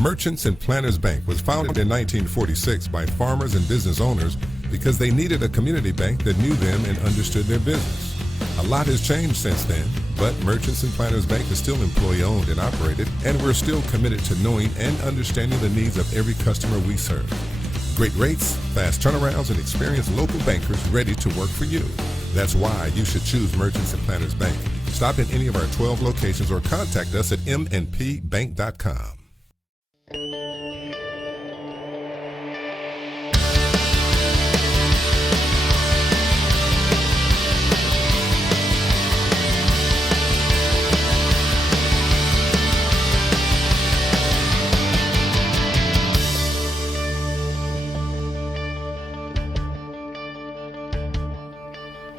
Merchants and Planters Bank was founded in 1946 by farmers and business owners because they needed a community bank that knew them and understood their business. A lot has changed since then, but Merchants and Planters Bank is still employee-owned and operated, and we're still committed to knowing and understanding the needs of every customer we serve. Great rates, fast turnarounds, and experienced local bankers ready to work for you. That's why you should choose Merchants and Planters Bank. Stop in any of our 12 locations or contact us at mnpbank.com.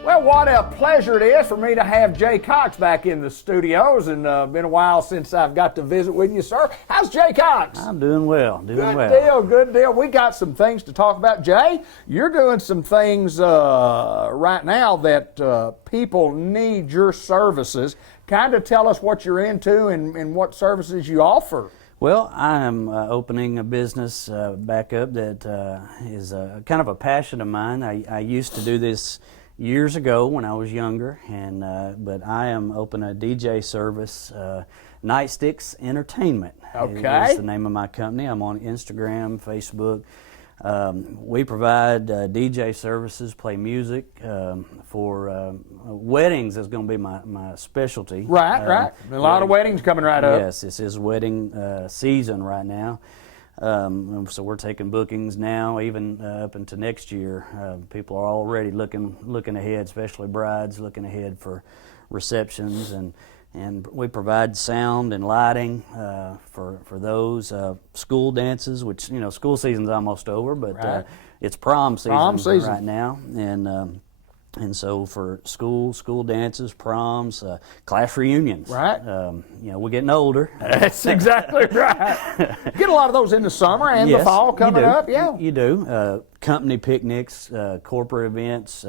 Well, what a pleasure it is for me to have Jay Cox back in the studios, and been a while since I've got to visit with you, sir. How's Jay Cox? I'm doing well, Good deal. We got some things to talk about. Jay, you're doing some things right now that people need your services. Kind of tell us what you're into and what services you offer. Well, I am opening a business back up that is kind of a passion of mine. I used to do this years ago when I was younger, and but I am opening a DJ service, Nightsticks Entertainment. Okay. Is the name of my company. I'm on Instagram, Facebook. We provide DJ services, play music for weddings. Is going to be my specialty. Right. A lot of weddings coming right up. Yes, this is wedding season right now. So we're taking bookings now, even up into next year. People are already looking ahead, especially brides looking ahead for receptions, and we provide sound and lighting for those. School dances, which school season's almost over, but right. It's prom season right now, and so for school dances, proms, class reunions. Right. We're getting older. That's exactly right. Get a lot of those in the summer and the fall coming up. Yeah, you do. Company picnics, corporate events,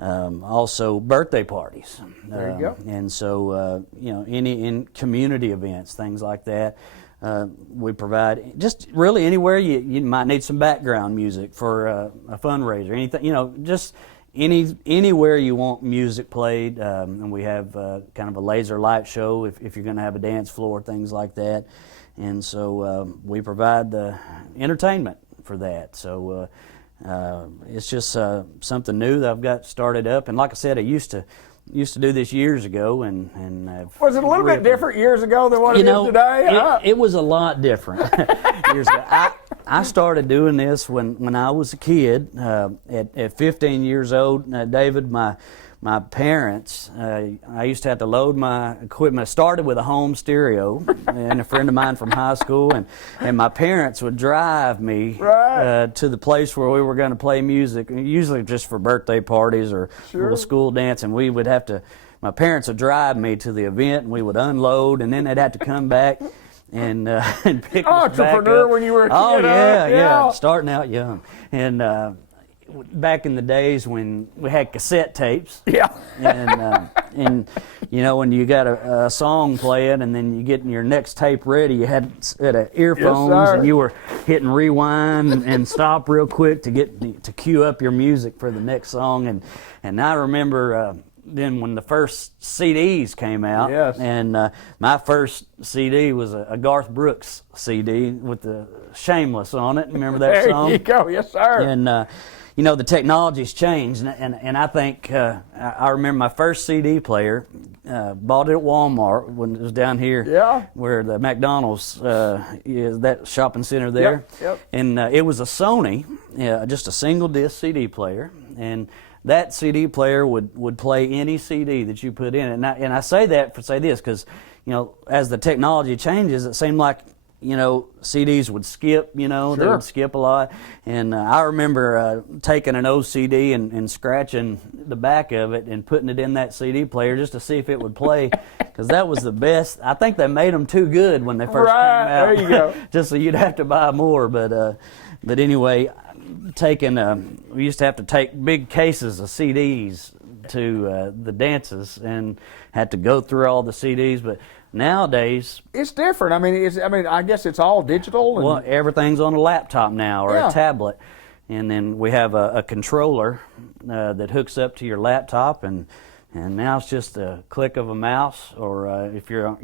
also birthday parties. There you go. And so any in community events, things like that. We provide just really anywhere you might need some background music for a fundraiser. Anything, just anywhere you want music played, and we have kind of a laser light show if you're going to have a dance floor, things like that. And so we provide the entertainment for that. So it's just something new that I've got started up. And like I said, I used to do this years ago, and was it a little bit different years ago than what it is today? It was a lot different years ago. I started doing this when I was a kid. At 15 years old, David, my parents, I used to have to load my equipment. I started with a home stereo and a friend of mine from high school, and my parents would drive me to the place where we were going to play music, usually just for birthday parties or a little school dance, and we would have to, my parents would drive me to the event, and we would unload, and then they'd have to come back and pick us back entrepreneur up. when you were a kid. Oh, yeah, starting out young. And back in the days when we had cassette tapes. Yeah. And when you got a song playing and then you get your next tape ready, you had earphones and you were hitting rewind and stop real quick to cue up your music for the next song. And I remember then when the first CDs came out, and my first CD was a Garth Brooks CD with the Shameless on it. Remember that song? There you go, yes sir. And the technology's changed, and I think I remember my first CD player, bought it at Walmart when it was down here, where the McDonald's is, that shopping center there. Yep. And it was a Sony, just a single disc CD player, and that CD player would play any CD that you put in it. And I say that to say this because, as the technology changes, it seemed like, CDs would skip, they would skip a lot. And I remember taking an old CD and scratching the back of it and putting it in that CD player just to see if it would play, because that was the best. I think they made them too good when they first came out. There you go. Just so you'd have to buy more. But anyway, we used to have to take big cases of CDs to the dances and had to go through all the CDs. But Nowadays, it's different. I mean, I guess it's all digital. And well, everything's on a laptop now or Yeah. a tablet, and then we have a controller that hooks up to your laptop, and now it's just a click of a mouse, or if you're,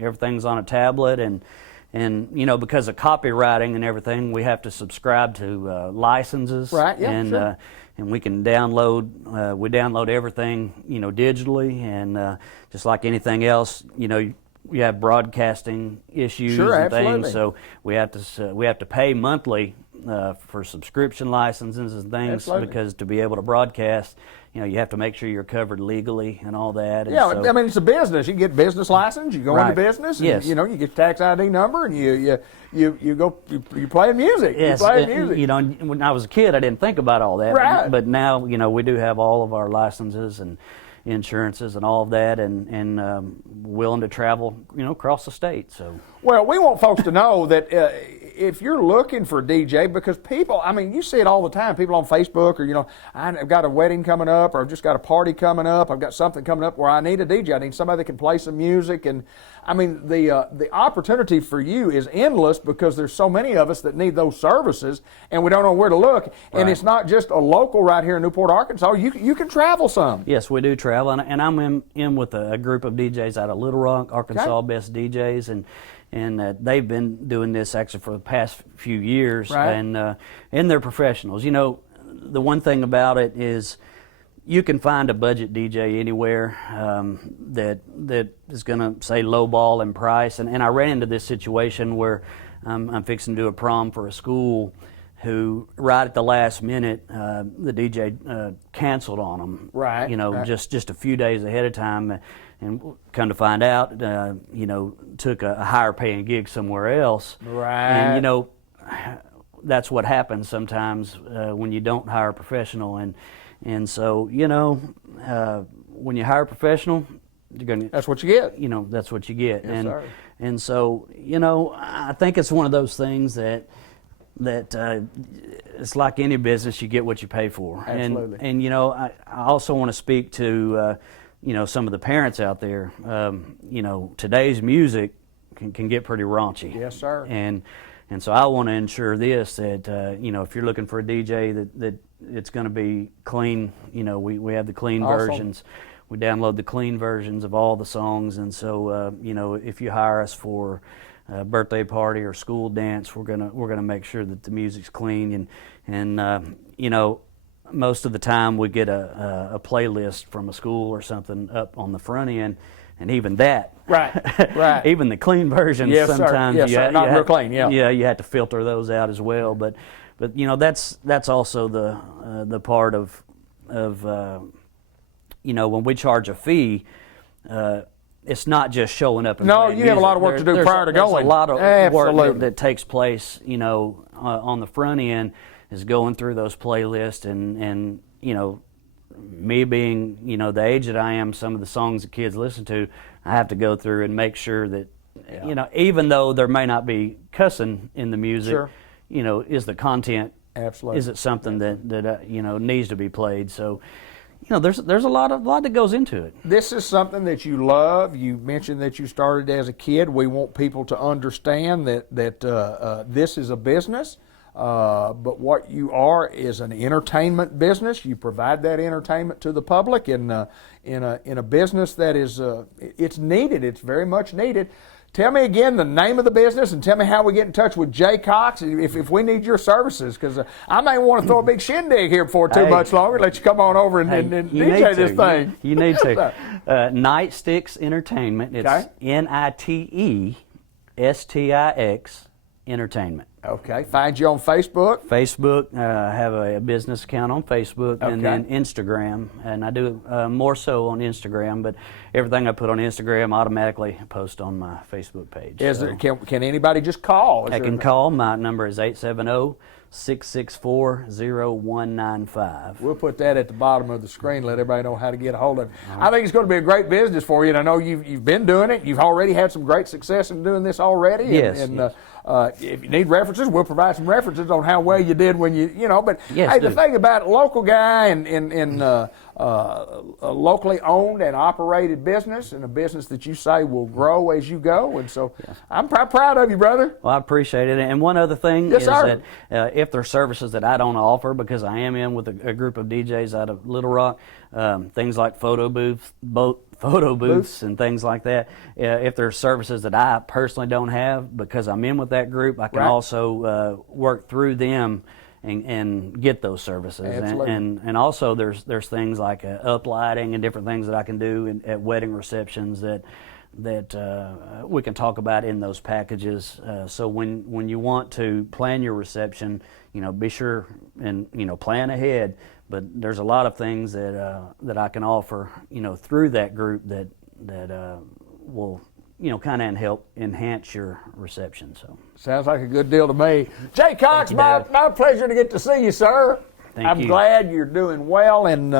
everything's on a tablet, and because of copywriting and everything, we have to subscribe to licenses, Right, yeah, and sure. and we can download. We download everything, digitally, and just like anything else, we have broadcasting issues Sure, and absolutely. things, so we have to pay monthly for subscription licenses and things, Absolutely. because to be able to broadcast, you have to make sure you're covered legally and all that. And yeah, so, I mean, it's a business. You get business license, you go Right. into business, and, Yes. you get tax ID number, and you play music. yes, You play and, music. when I was a kid, I didn't think about all that, Right. but now we do have all of our licenses and insurances and all of that, and willing to travel, across the state. So Well, we want folks to know that if you're looking for a DJ, because people, I mean, you see it all the time. People on Facebook, or I've got a wedding coming up, or I've just got a party coming up, I've got something coming up where I need a DJ. I need somebody that can play some music, and I mean, the opportunity for you is endless, because there's so many of us that need those services, and we don't know where to look. And Right. it's not just a local right here in Newport, Arkansas. You can travel some. yes, we do travel, and I'm in with a group of DJs out of Little Rock, Arkansas, Okay. Best DJs, and they've been doing this actually for the past few years, Right. and they're professionals. The one thing about it is you can find a budget DJ anywhere that is going to say lowball in price, and I ran into this situation where I'm fixing to do a prom for a school who right at the last minute the DJ canceled on them. Right, right. Just a few days ahead of time, and come to find out, took a higher paying gig somewhere else. Right. And that's what happens sometimes when you don't hire a professional, and so when you hire a professional, you're gonna. That's what you get. That's what you get. Yes, sir. And so I think it's one of those things that it's like any business, you get what you pay for. Absolutely. And I also want to speak to some of the parents out there. Today's music can get pretty raunchy. Yes, sir. And so I want to ensure this, that if you're looking for a DJ that it's going to be clean. We have the clean Awesome. versions. We download the clean versions of all the songs, and so if you hire us for a birthday party or school dance, we're gonna make sure that the music's clean, and most of the time we get a playlist from a school or something up on the front end, and even that, Right. even the clean versions, Yes, sir. sometimes Yes, sir. Not real clean, yeah. yeah, you have to filter those out as well, but that's also the part of when we charge a fee, it's not just showing up and No, playing you have a music. lot of work to do prior to There's going. a lot of Absolutely. work that takes place, on the front end, is going through those playlists, and me being, the age that I am, some of the songs that kids listen to, I have to go through and make sure that, even though there may not be cussing in the music, Sure. Is the content, Absolutely. is it something that needs to be played? So, there's a lot that goes into it. This is something that you love. You mentioned that you started as a kid. We want people to understand that this is a business, but what you are is an entertainment business. You provide that entertainment to the public in a business that is it's needed. It's very much needed. Tell me again the name of the business, and tell me how we get in touch with Jay Cox if we need your services, because I may want to throw a big shindig here before too Hey. much longer. Let you come on over and You DJ need this to. thing. You need to. Nightsticks Entertainment. It's Okay. NITESTIX Entertainment. Okay, find you on Facebook. Facebook, I have a business account on Facebook, and Okay. then Instagram, and I do more so on Instagram, but everything I put on Instagram automatically post on my Facebook page. Is So there, can anybody just call? Is I there- can call. My number is 870-664-0195. We'll put that at the bottom of the screen. Let everybody know how to get a hold of it. I think it's going to be a great business for you, and I know you've been doing it. You've already had some great success in doing this already. Yes, And yes. if you need references, references. We'll provide some references on how well you did when you know. But Yes, hey, do. the thing about a local guy in a locally owned and operated business, and a business that you say will grow as you go, and so I'm proud of you, brother. Well, I appreciate it. And one other thing Yes, is sir. that if there are services that I don't offer, because I am in with a group of DJs out of Little Rock, things like photo booths and things like that. If there are services that I personally don't have, because I'm in with that group, I can Right. also work through them and get those services. Absolutely. And also there's things like uplighting and different things that I can do at wedding receptions that we can talk about in those packages. So when you want to plan your reception, be sure and plan ahead. But there's a lot of things that I can offer, through that group that will kind of help enhance your reception. So Sounds like a good deal to me. Jay Cox, you, my Dad. pleasure to get to see you, sir. Thank I'm you. glad you're doing well and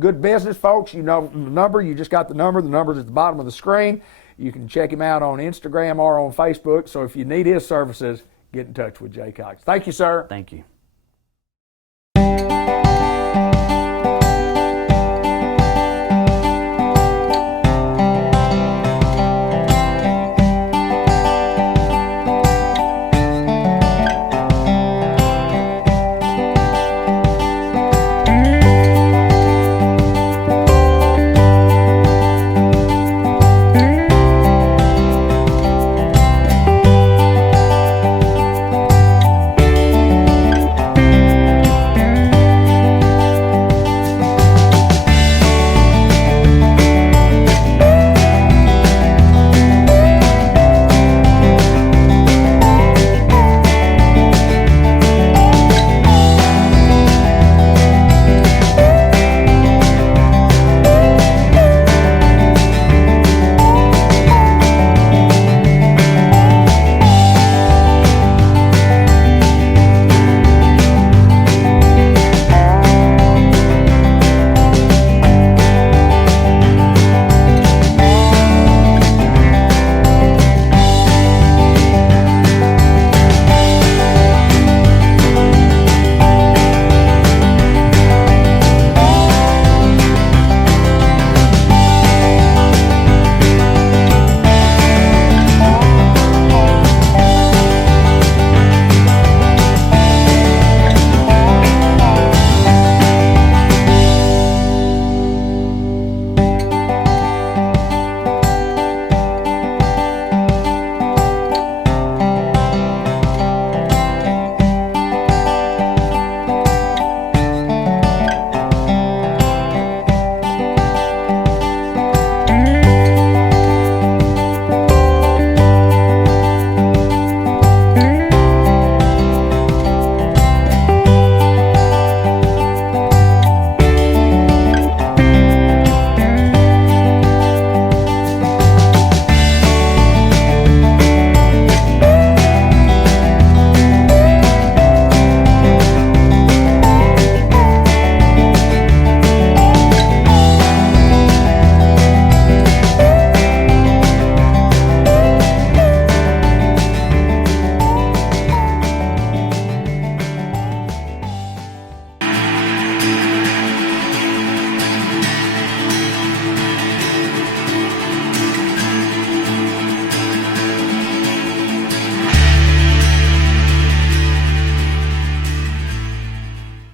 good business, folks. You know the number. You just got the number. The number's at the bottom of the screen. You can check him out on Instagram or on Facebook. So if you need his services, get in touch with Jay Cox. Thank you, sir. thank you.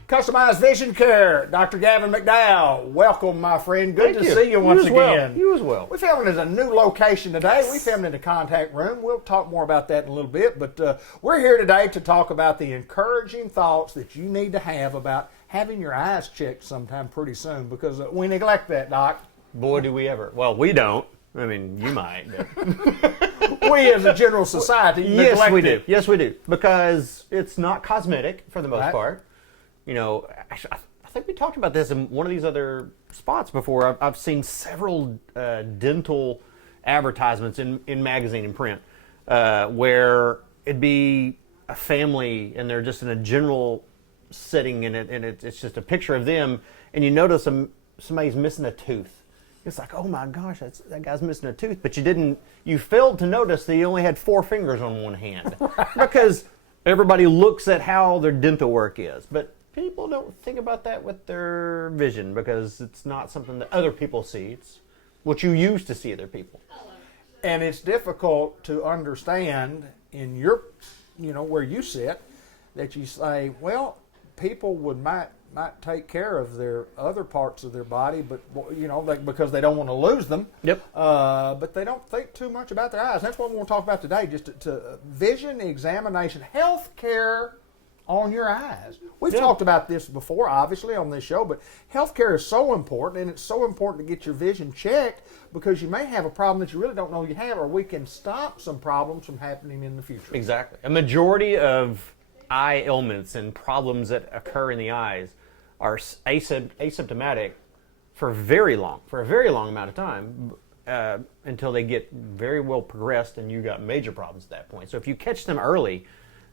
Customized Vision Care, Dr. Gavin McDowell. Welcome, my friend. Good to see you once again. You as well. We're filming at a new location today. We filmed in the contact room. We'll talk more about that in a little bit, but we're here today to talk about the encouraging thoughts that you need to have about having your eyes checked sometime pretty soon, because we neglect that, Doc. Boy, do we ever. Well, we don't. I mean, you might. We as a general society neglect we it. do. Yes, we do. Because it's not cosmetic for the most Right. part. You know, actually, I think we talked about this in one of these other spots before. I've seen several dental advertisements in magazine and print where it'd be a family and they're just in a general setting and it's just a picture of them, and you notice somebody's missing a tooth. It's like, oh my gosh, that guy's missing a tooth, but you failed to notice that he only had 4 fingers on one hand. Because everybody looks at how their dental work is, but people don't think about that with their vision because it's not something that other people see. It's what you used to see other people. And it's difficult to understand in your, where you sit, that you say, well, people might take care of their other parts of their body, but because they don't want to lose them. Yep. But they don't think too much about their eyes. That's what we want to talk about today. Just to vision examination, health care on your eyes. We've talked about this before, obviously, on this show, but health care is so important, and it's so important to get your vision checked because you may have a problem that you really don't know you have, or we can stop some problems from happening in the future. Exactly. A majority of eye ailments and problems that occur in the eyes are asymptomatic for a very long amount of time until they get very well progressed and you got major problems at that point. So if you catch them early,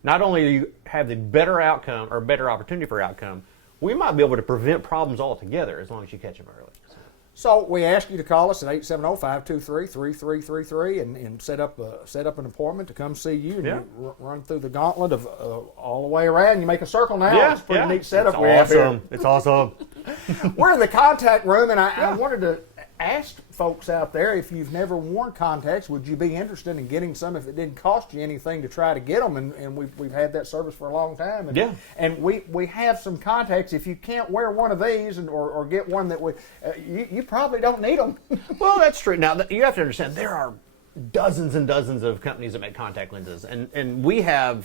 not only do you have the better outcome or better opportunity for outcome, we might be able to prevent problems altogether as long as you catch them early. So we ask you to call us at 870-523-3333 and set up an appointment to come see you. And you run through the gauntlet of all the way around. You make a circle now. It's a pretty neat setup we have here. It's awesome. We're in the contact room, and I wanted to ask folks out there, if you've never worn contacts, would you be interested in getting some if it didn't cost you anything to try to get them? And we've had that service for a long time. And, and we have some contacts. If you can't wear one of these or get one that you probably don't need them. Well, that's true. Now, you have to understand, there are dozens and dozens of companies that make contact lenses. And we got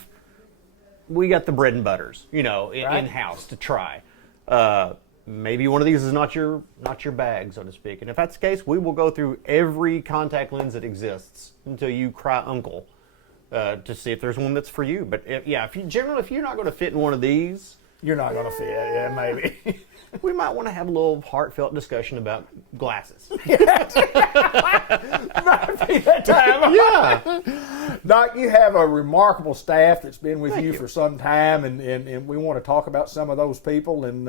the bread and butters, in-house to try. Maybe one of these is not your bag, so to speak. And if that's the case, we will go through every contact lens that exists until you cry uncle to see if there's one that's for you. But if you're not going to fit in one of these, you're not going to fit. Yeah, maybe. We might want to have a little heartfelt discussion about glasses. Might be that time. Yeah. Doc, you have a remarkable staff that's been with you for some time, and we want to talk about some of those people. And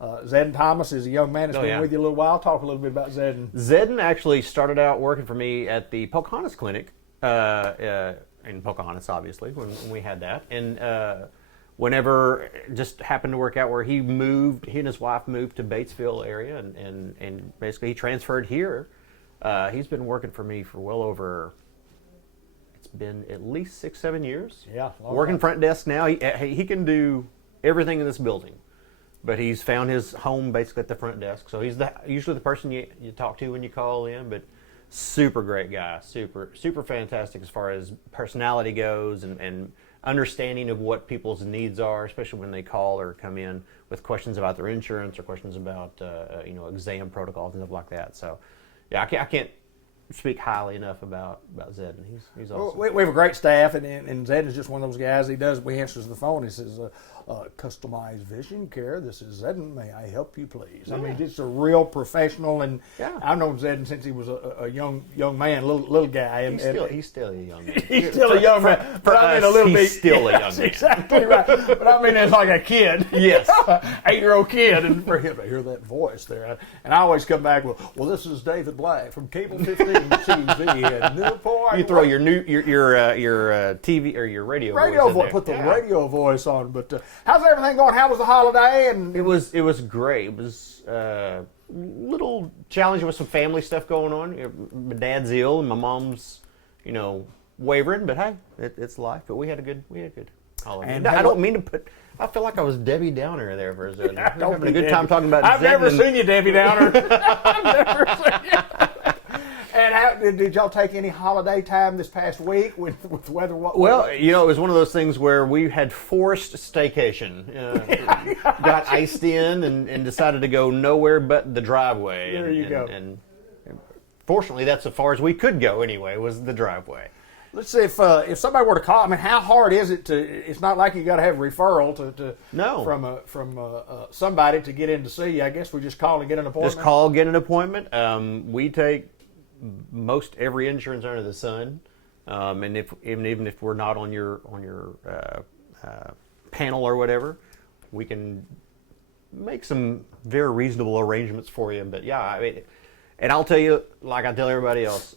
Zedden Thomas is a young man that's been with you a little while. Talk a little bit about Zedden. Zedden actually started out working for me at the Pocahontas Clinic, in Pocahontas, obviously, when we had that. And whenever it just happened to work out where he and his wife moved to Batesville area, and basically he transferred here. He's been working for me for well over, it's been at least 6-7 years. Yeah. Working front desk now. He can do everything in this building, but he's found his home basically at the front desk. So he's usually the person you talk to when you call in, but super great guy, super fantastic as far as personality goes and understanding of what people's needs are, especially when they call or come in with questions about their insurance or questions about exam protocols and stuff like that. So yeah, I can't speak highly enough about Zedden. He's awesome. We have a great staff, and Zedden is just one of those guys. We answers the phone. He says, customized vision care. This is Zedden. May I help you, please? Yeah. I mean, it's a real professional, and I've known Zedden since he was a young man, little guy. And he's still a young man. He's still a young man. But I mean, a little bit. He's still a young man. Exactly right. But I mean, it's like a kid. Yes. 8-year-old kid, and for him to hear that voice there, and I always come back with, well, this is David Black from Cable 15 TV in Newport. You throw your TV or your radio voice. Put the radio voice on. But how's everything going? How was the holiday? And it was great. It was a little challenging with some family stuff going on. My dad's ill and my mom's, wavering. But hey, it's life. But we had a good holiday. And I don't mean to put. I feel like I was Debbie Downer there for a second. I'm having a good time talking about. I've never seen you, Debbie Downer. I've never seen you. And did y'all take any holiday time this past week with weather? Well, it was one of those things where we had forced staycation. Got iced in and decided to go nowhere but the driveway. There you go. And fortunately, that's as far as we could go anyway, was the driveway. Let's see if somebody were to call. I mean, how hard is it to? It's not like you got to have a referral from somebody to get in to see you. I guess we just call and get an appointment. Just call, get an appointment. We take most every insurance under the sun, and even if we're not on your panel or whatever, we can make some very reasonable arrangements for you. But yeah, I mean, and I'll tell you, like I tell everybody else,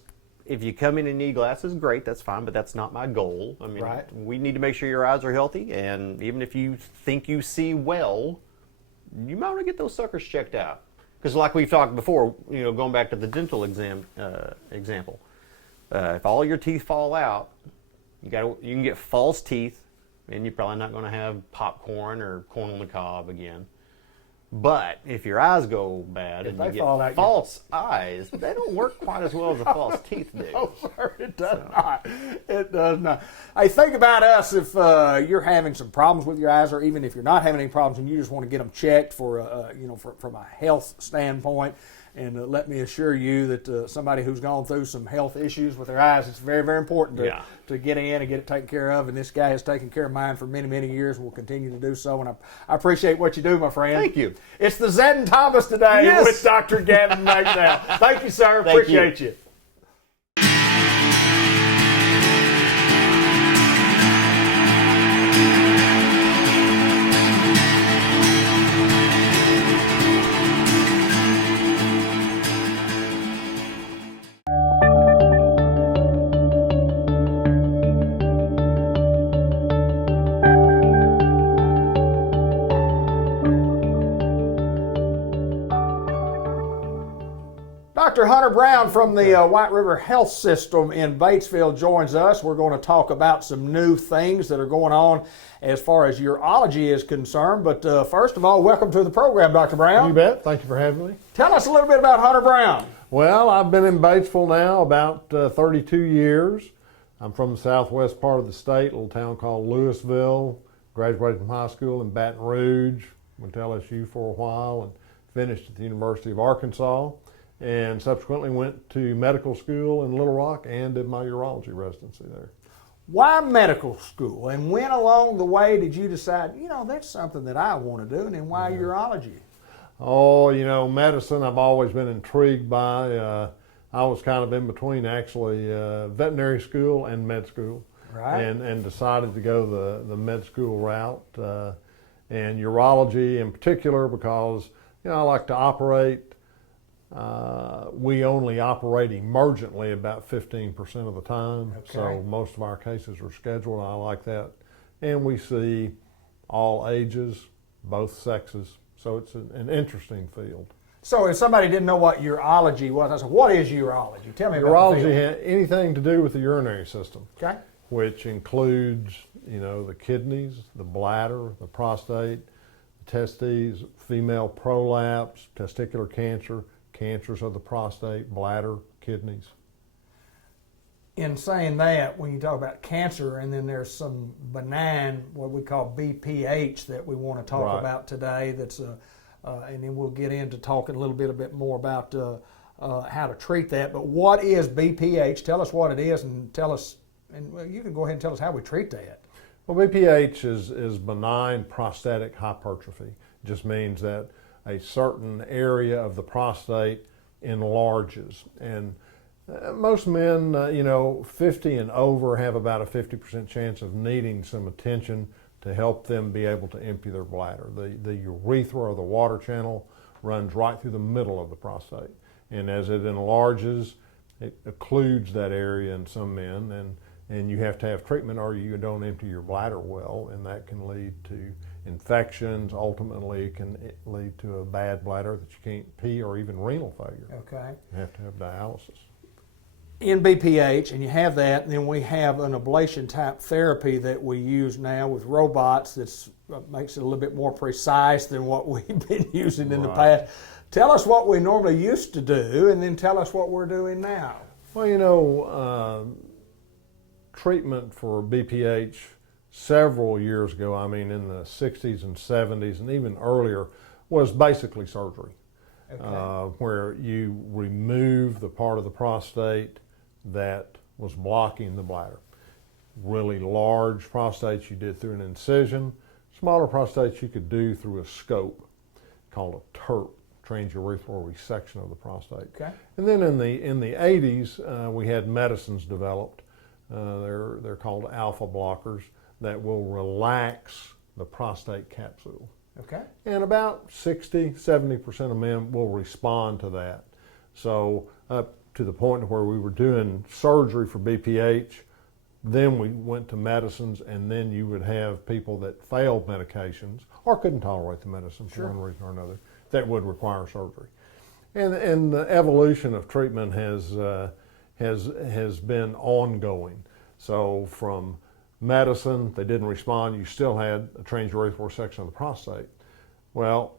if you come in and need glasses, great, that's fine, but that's not my goal. I mean, Right. we need to make sure your eyes are healthy, and even if you think you see well, you might want to get those suckers checked out. Because like we've talked before, going back to the dental example, if all your teeth fall out, you can get false teeth, and you're probably not going to have popcorn or corn on the cob again. But if your eyes go bad and you get false eyes, they don't work quite as well as the false teeth do. Oh, sir, it does not. It does not. Hey, think about us if you're having some problems with your eyes, or even if you're not having any problems and you just want to get them checked from a health standpoint. And let me assure you that somebody who's gone through some health issues with their eyes, it's very, very important to get in and get it taken care of. And this guy has taken care of mine for many, many years and will continue to do so. And I appreciate what you do, my friend. Thank you. It's the Zen Thomas today with Dr. Gavin McDowell. Thank you, sir. Appreciate you. Dr. Hunter Brown from the White River Health System in Batesville joins us. We're going to talk about some new things that are going on as far as urology is concerned. But first of all, welcome to the program, Dr. Brown. You bet. Thank you for having me. Tell us a little bit about Hunter Brown. Well, I've been in Batesville now about 32 years. I'm from the southwest part of the state, a little town called Louisville. Graduated from high school in Baton Rouge, went to LSU for a while, and finished at the University of Arkansas. And subsequently went to medical school in Little Rock and did my urology residency there. Why medical school? And when along the way did you decide, that's something that I want to do, and then why urology? Oh, medicine I've always been intrigued by. I was kind of in between actually veterinary school and med school. Right. And decided to go the med school route and urology in particular because, I like to operate. We only operate emergently about 15% of the time, so most of our cases are scheduled. I like that. And we see all ages, both sexes, so it's an interesting field. So if somebody didn't know what urology was, I said, what is urology? Tell me about the field. Urology has anything to do with the urinary system, okay, which includes, the kidneys, the bladder, the prostate, the testes, female prolapse, testicular cancer, cancers of the prostate, bladder, kidneys. In saying that, when you talk about cancer, and then there's some benign, what we call BPH, that we want to talk about today. That's and then we'll get into talking a little bit more about how to treat that. But what is BPH? Tell us what it is, and tell us, and you can go ahead and tell us how we treat that. Well, BPH is benign prostatic hypertrophy. It just means that a certain area of the prostate enlarges. And most men, 50 and over have about a 50% chance of needing some attention to help them be able to empty their bladder. The urethra, or the water channel, runs right through the middle of the prostate. And as it enlarges, it occludes that area in some men, and you have to have treatment or you don't empty your bladder well, and that can lead to infections. Ultimately, it can lead to a bad bladder that you can't pee, or even renal failure. Okay. You have to have dialysis. In BPH, and you have that, and then we have an ablation type therapy that we use now with robots that makes it a little bit more precise than what we've been using in the past. Tell us what we normally used to do, and then tell us what we're doing now. Well, treatment for BPH several years ago, in the 60s and 70s and even earlier, was basically surgery, where you remove the part of the prostate that was blocking the bladder. Really large prostates you did through an incision. Smaller prostates you could do through a scope called a TURP, transurethral resection of the prostate. Okay. And then in the 80s, we had medicines developed. They're called alpha blockers that will relax the prostate capsule. Okay. And about 60-70% of men will respond to that. So up to the point where we were doing surgery for BPH. Then we went to medicines, and then you would have people that failed medications or couldn't tolerate the medicine for one reason or another that would require surgery. And the evolution of treatment has been ongoing. So from medicine, they didn't respond, you still had a transurethral resection of the prostate. Well,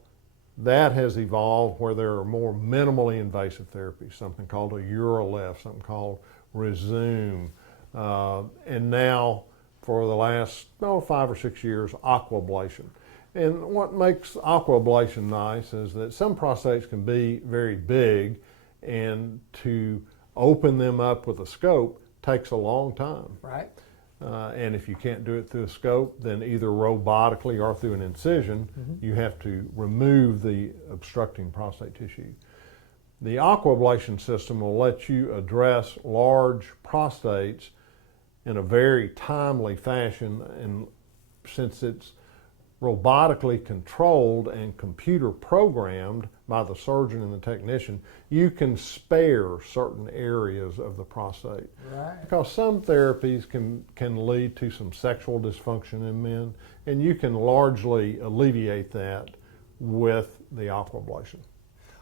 that has evolved where there are more minimally invasive therapies, something called a UroLift, something called Resume, and now for the last 5 or 6 years, aquablation. And what makes aquablation nice is that some prostates can be very big, and to open them up with a scope takes a long time. Right. And if you can't do it through a scope, then either robotically or through an incision, you have to remove the obstructing prostate tissue. The aquablation system will let you address large prostates in a very timely fashion, and since it's robotically controlled and computer programmed by the surgeon and the technician, you can spare certain areas of the prostate. Right. Because some therapies can lead to some sexual dysfunction in men, and you can largely alleviate that with the aquablation.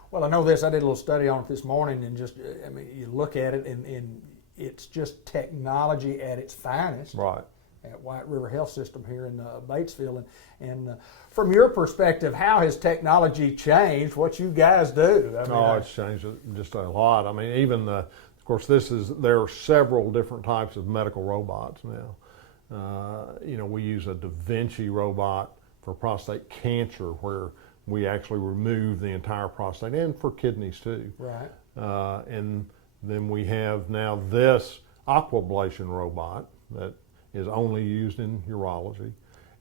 Well, I know this. I did a little study on it this morning, and just, I mean, you look at it, and it's just technology at its finest. Right. At White River Health System here in Batesville. And from your perspective, how has technology changed what you guys do? I mean, It's changed just a lot. I mean, even of course, there are several different types of medical robots now. We use a Da Vinci robot for prostate cancer, where we actually remove the entire prostate, and for kidneys too. Right. And then we have now this aquablation robot that is only used in urology.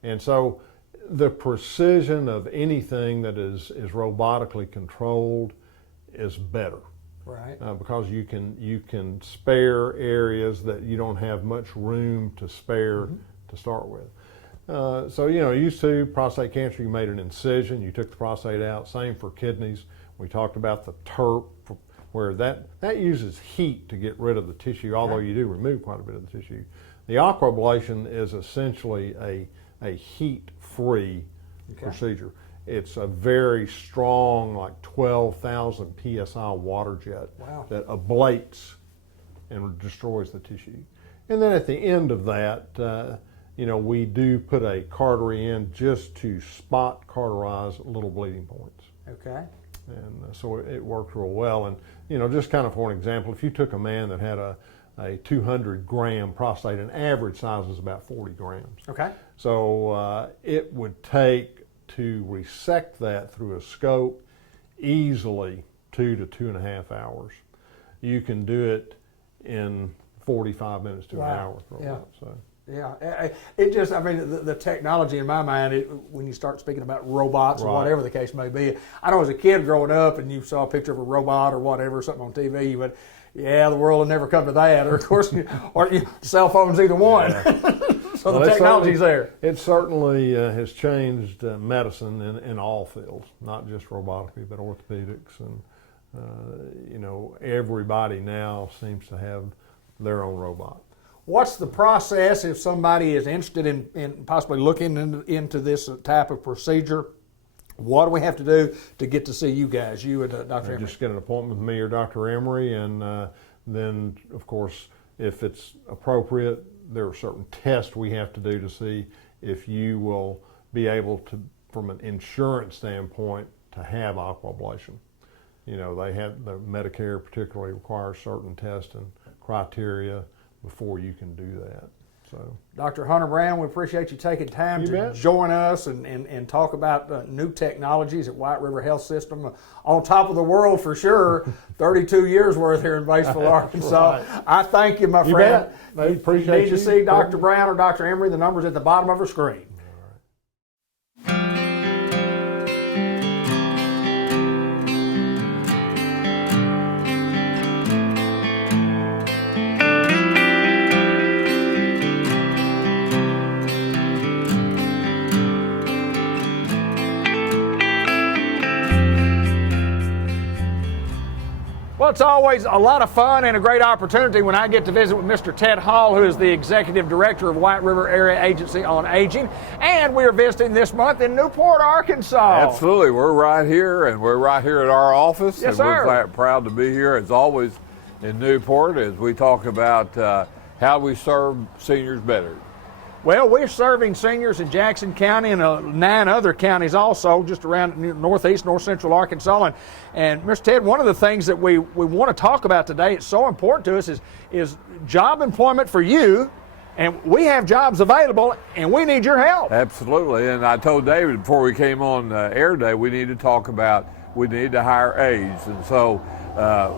And so the precision of anything that is robotically controlled is better. Right. Because you can spare areas that you don't have much room to spare to start with. So used to prostate cancer, you made an incision, you took the prostate out. Same for kidneys. We talked about the TURP, where that uses heat to get rid of the tissue, although you do remove quite a bit of the tissue. The aquablation is essentially a heat-free procedure. It's a very strong, like 12,000 psi water jet that ablates and destroys the tissue. And then at the end of that, we do put a cautery in just to spot cauterize little bleeding points. Okay. And so it worked real well. And just kind of for an example, if you took a man that had a 200-gram prostate, an average size is about 40 grams. Okay. So it would take to resect that through a scope easily 2 to 2.5 hours. You can do it in 45 minutes to an hour. So. Yeah, it just, I mean, the technology in my mind, when you start speaking about robots or whatever the case may be, I know as a kid growing up and you saw a picture of a robot or whatever, something on TV, you went, yeah, the world will never come to that. Or, of course, cell phones, either one. Yeah. So the technology's there. It certainly has changed medicine in all fields, not just robotically, but orthopedics. And, everybody now seems to have their own robot. What's the process if somebody is interested in possibly looking into this type of procedure? What do we have to do to get to see you guys, you and Dr. Emery? Just get an appointment with me or Dr. Emery, and then, of course, if it's appropriate, there are certain tests we have to do to see if you will be able to, from an insurance standpoint, to have aquablation. They have, the Medicare particularly requires certain tests and criteria before you can do that. So, Dr. Hunter Brown, we appreciate you taking time to join us and talk about new technologies at White River Health System. On top of the world for sure, 32 years worth here in Batesville, Arkansas. Right. I thank you, my friend. I appreciate you. Need to see Dr. Brown or Dr. Emery, the number's at the bottom of our screen. Well, it's always a lot of fun and a great opportunity when I get to visit with Mr. Ted Hall, who is the Executive Director of White River Area Agency on Aging. And we are visiting this month in Newport, Arkansas. Absolutely. We're right here, and we're right here at our office. Yes, and sir. We're proud to be here, as always, in Newport as we talk about how we serve seniors better. Well, we're serving seniors in Jackson County and 9 other counties also, just around northeast, north central Arkansas. And Mr. Ted, one of the things that we want to talk about today, it's so important to us, is job employment for you. And we have jobs available, and we need your help. Absolutely. And I told David before we came on air day, we need to talk about, we need to hire aides. And so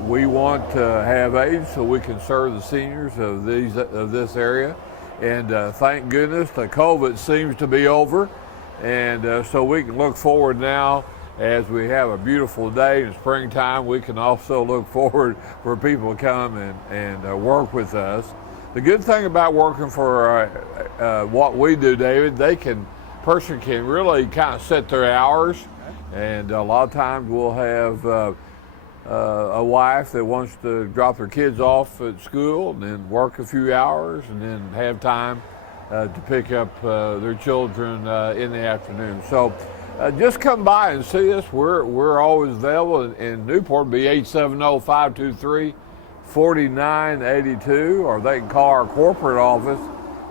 we want to have aides so we can serve the seniors of this area. And thank goodness the COVID seems to be over, and so we can look forward now as we have a beautiful day in springtime. We can also look forward for people to come and work with us. The good thing about working for what we do, David, person can really kind of set their hours, and a lot of times we'll have a wife that wants to drop their kids off at school and then work a few hours and then have time to pick up their children in the afternoon. So just come by and see us. We're always available in Newport. Be 870-523-4982, or they can call our corporate office.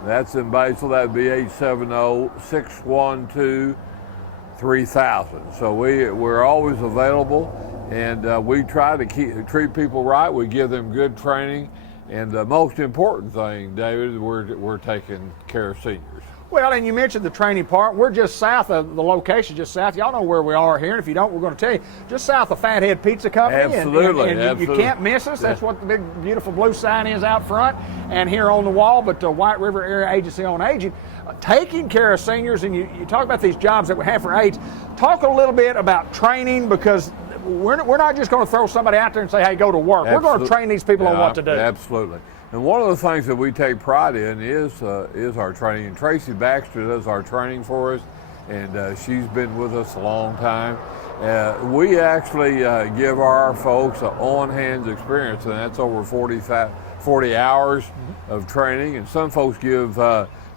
That's in Batesville. That'd be 870-612-3000. So we're always available. And we try to treat people right. We give them good training. And the most important thing, David, we're taking care of seniors. Well, and you mentioned the training part. We're just south of the location, just south. Y'all know where we are here. And if you don't, we're going to tell you. Just south of Fathead Pizza Company. Absolutely. And absolutely. You can't miss us. That's what the big, beautiful blue sign is out front and here on the wall. But the White River Area Agency on Aging, taking care of seniors. And you talk about these jobs that we have for aides. Talk a little bit about training, because we're not just going to throw somebody out there and say, hey, go to work. Absolutely. We're going to train these people on what to do. Absolutely. And one of the things that we take pride in is our training. And Tracy Baxter does our training for us, and she's been with us a long time. We actually give our folks an on-hands experience, and that's over 40 hours of training. And some folks give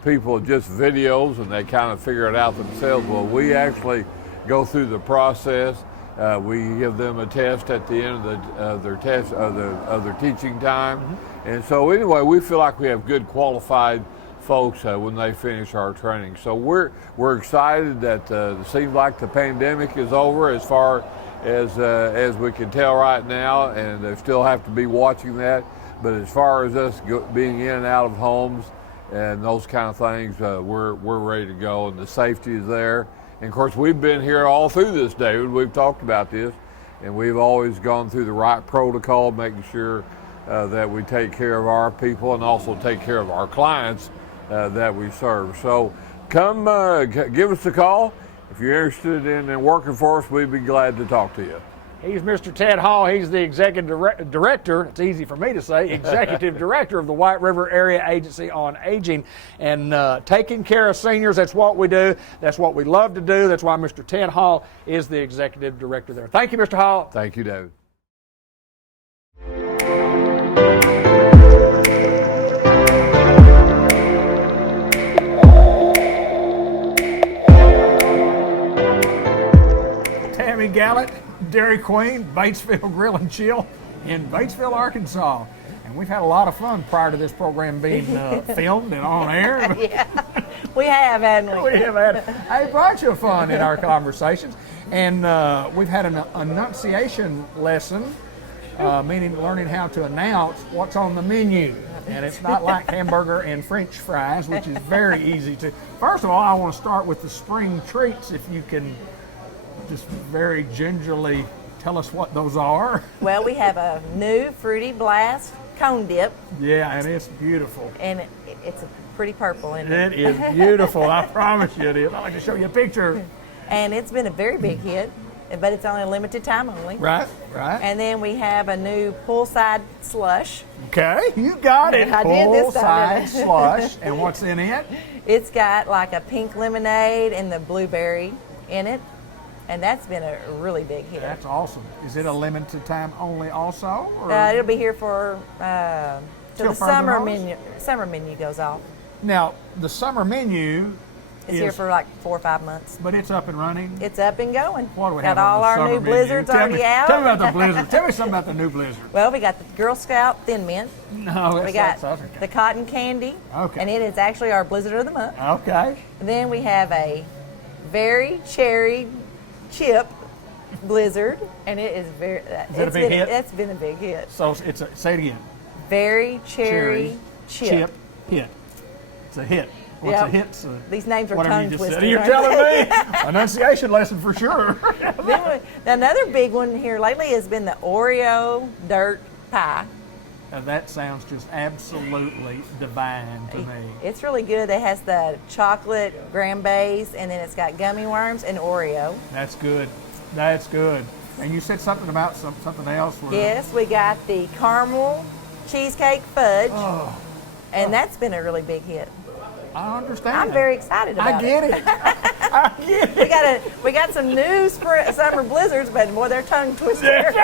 people just videos, and they kind of figure it out themselves. Well, we actually go through the process. We give them a test at the end of their test of their teaching time, and so anyway, we feel like we have good qualified folks when they finish our training. So we're excited that it seems like the pandemic is over as far as we can tell right now, and they still have to be watching that. But as far as us being in and out of homes and those kind of things, we're ready to go, and the safety is there. And of course, we've been here all through this, David. We've talked about this, and we've always gone through the right protocol, making sure that we take care of our people and also take care of our clients that we serve. So come give us a call. If you're interested in working for us, we'd be glad to talk to you. He's Mr. Ted Hall. He's the Executive Director, it's easy for me to say, Executive Director of the White River Area Agency on Aging. And taking care of seniors, that's what we do. That's what we love to do. That's why Mr. Ted Hall is the Executive Director there. Thank you, Mr. Hall. Thank you, David. Tammy Gallant, Dairy Queen, Batesville Grill and Chill in Batesville, Arkansas. And we've had a lot of fun prior to this program being filmed and on air. Yeah, we have, haven't we? We have had a bunch of fun in our conversations. And we've had an enunciation lesson, meaning learning how to announce what's on the menu. And it's not like hamburger and French fries, which is very easy to. First of all, I want to start with the spring treats, if you can just very gingerly tell us what those are. Well, we have a new Fruity Blast cone dip. Yeah, and it's beautiful. And it's a pretty purple, isn't it? It is beautiful. I promise you it is. I'd like to show you a picture. And it's been a very big hit, but it's only a limited time only. Right. And then we have a new poolside slush. Okay, you got it. I did this time. Poolside slush. And what's in it? It's got like a pink lemonade and the blueberry in it. and that's been a really big hit. That's awesome. Is it a limited time only also? Or? It'll be here for till Till the further summer notice? menu. Summer menu goes off. Now, the summer menu It's here for like 4 or 5 months. but it's up and running. It's up and going. What do we got have on all the our summer new menu? blizzards Tell already me, out. Tell me about the blizzard. Tell me something about the new blizzard. Well, we got the Girl Scout Thin Mint. No, We got that's the cotton candy. Okay. And it is actually our blizzard of the month. okay. And then we have a very cherry chip blizzard, and it is very. it a big hit? That's been a big hit. So say it again. Very cherry chip. hit. It's a hit. What's Yep. a hit? So These names are whatever tongue you just twisted. said. You're aren't they? telling me enunciation lesson for sure. Another big one here lately has been the Oreo dirt pie. And that sounds just absolutely divine to me. It's really good. It has the chocolate graham base, and then it's got gummy worms and Oreo. That's good. That's good. And you said something about something else. Where, Yes, we got the caramel cheesecake fudge, Oh, and that's been a really big hit. I understand. I'm very excited about I get it. I get it. We got some new summer blizzards, but boy, they're tongue twisters.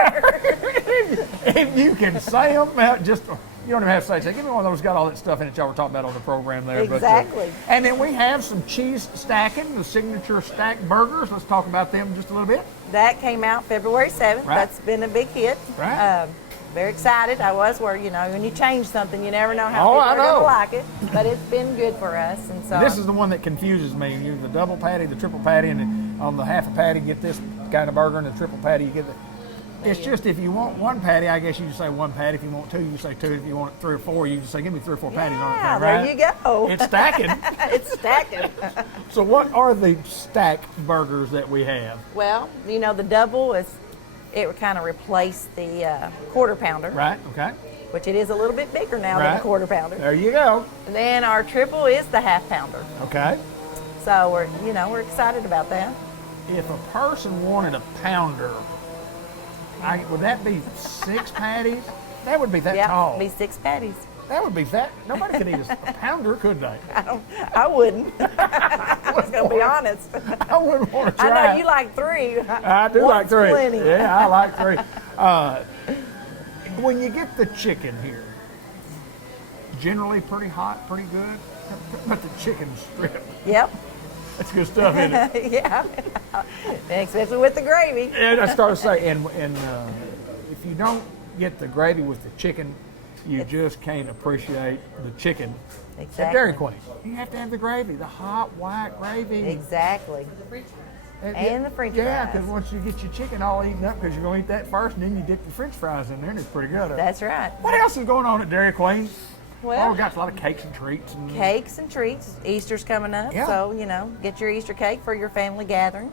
If you can say them out, just you don't even have to say. Give me one of those got all that stuff in it y'all were talking about on the program there. Exactly. And then we have some cheese stacking, the signature stack burgers. Let's talk about them just a little bit. That came out February 7th. Right. That's been a big hit. Right. Very excited. I was where, when you change something, you never know how Oh, people I are going to know. like it. But it's been good for us. And so This is the one that confuses me. You the double patty, the triple patty, and then on the half a patty, you get this kind of burger, and the triple patty, you get the. It's just if you want one patty, I guess you just say one patty. If you want two, you say two. If you want 3 or 4, you just say give me 3 or 4 patties on it. yeah, Right? there you go. It's stacking. It's stacking. So what are the stack burgers that we have? Well, the double it kind of replaced the quarter pounder, Right. Okay. which it is a little bit bigger now than Right. the quarter pounder. There you go. And then our triple is the half pounder. Okay. So we're excited about that. If a person wanted a pounder, would that be 6 patties? That would be that Yeah, tall. be 6 patties. That would be that. Nobody could eat a pounder, could they? I wouldn't. I'm just gonna be honest. I wouldn't want to I try. know you like 3. I do like One's 3. plenty. Yeah, I like 3. When you get the chicken here, generally pretty hot, pretty good. But the chicken strip, Yep. that's good stuff, isn't it? Yeah. Especially with the gravy. And I started to say, and if you don't get the gravy with the chicken, you just can't appreciate the chicken at Exactly. Dairy Queen. You have to have the gravy, the hot white gravy. Exactly. And the French Yeah, fries. because once you get your chicken all eaten up, because you're going to eat that first, and then you dip your French fries in there, and it's pretty good. That's right. What else is going on at Dairy Queen? Well, we got a lot of cakes and treats. And cakes and treats. Easter's coming up, Yeah. so get your Easter cake for your family gathering.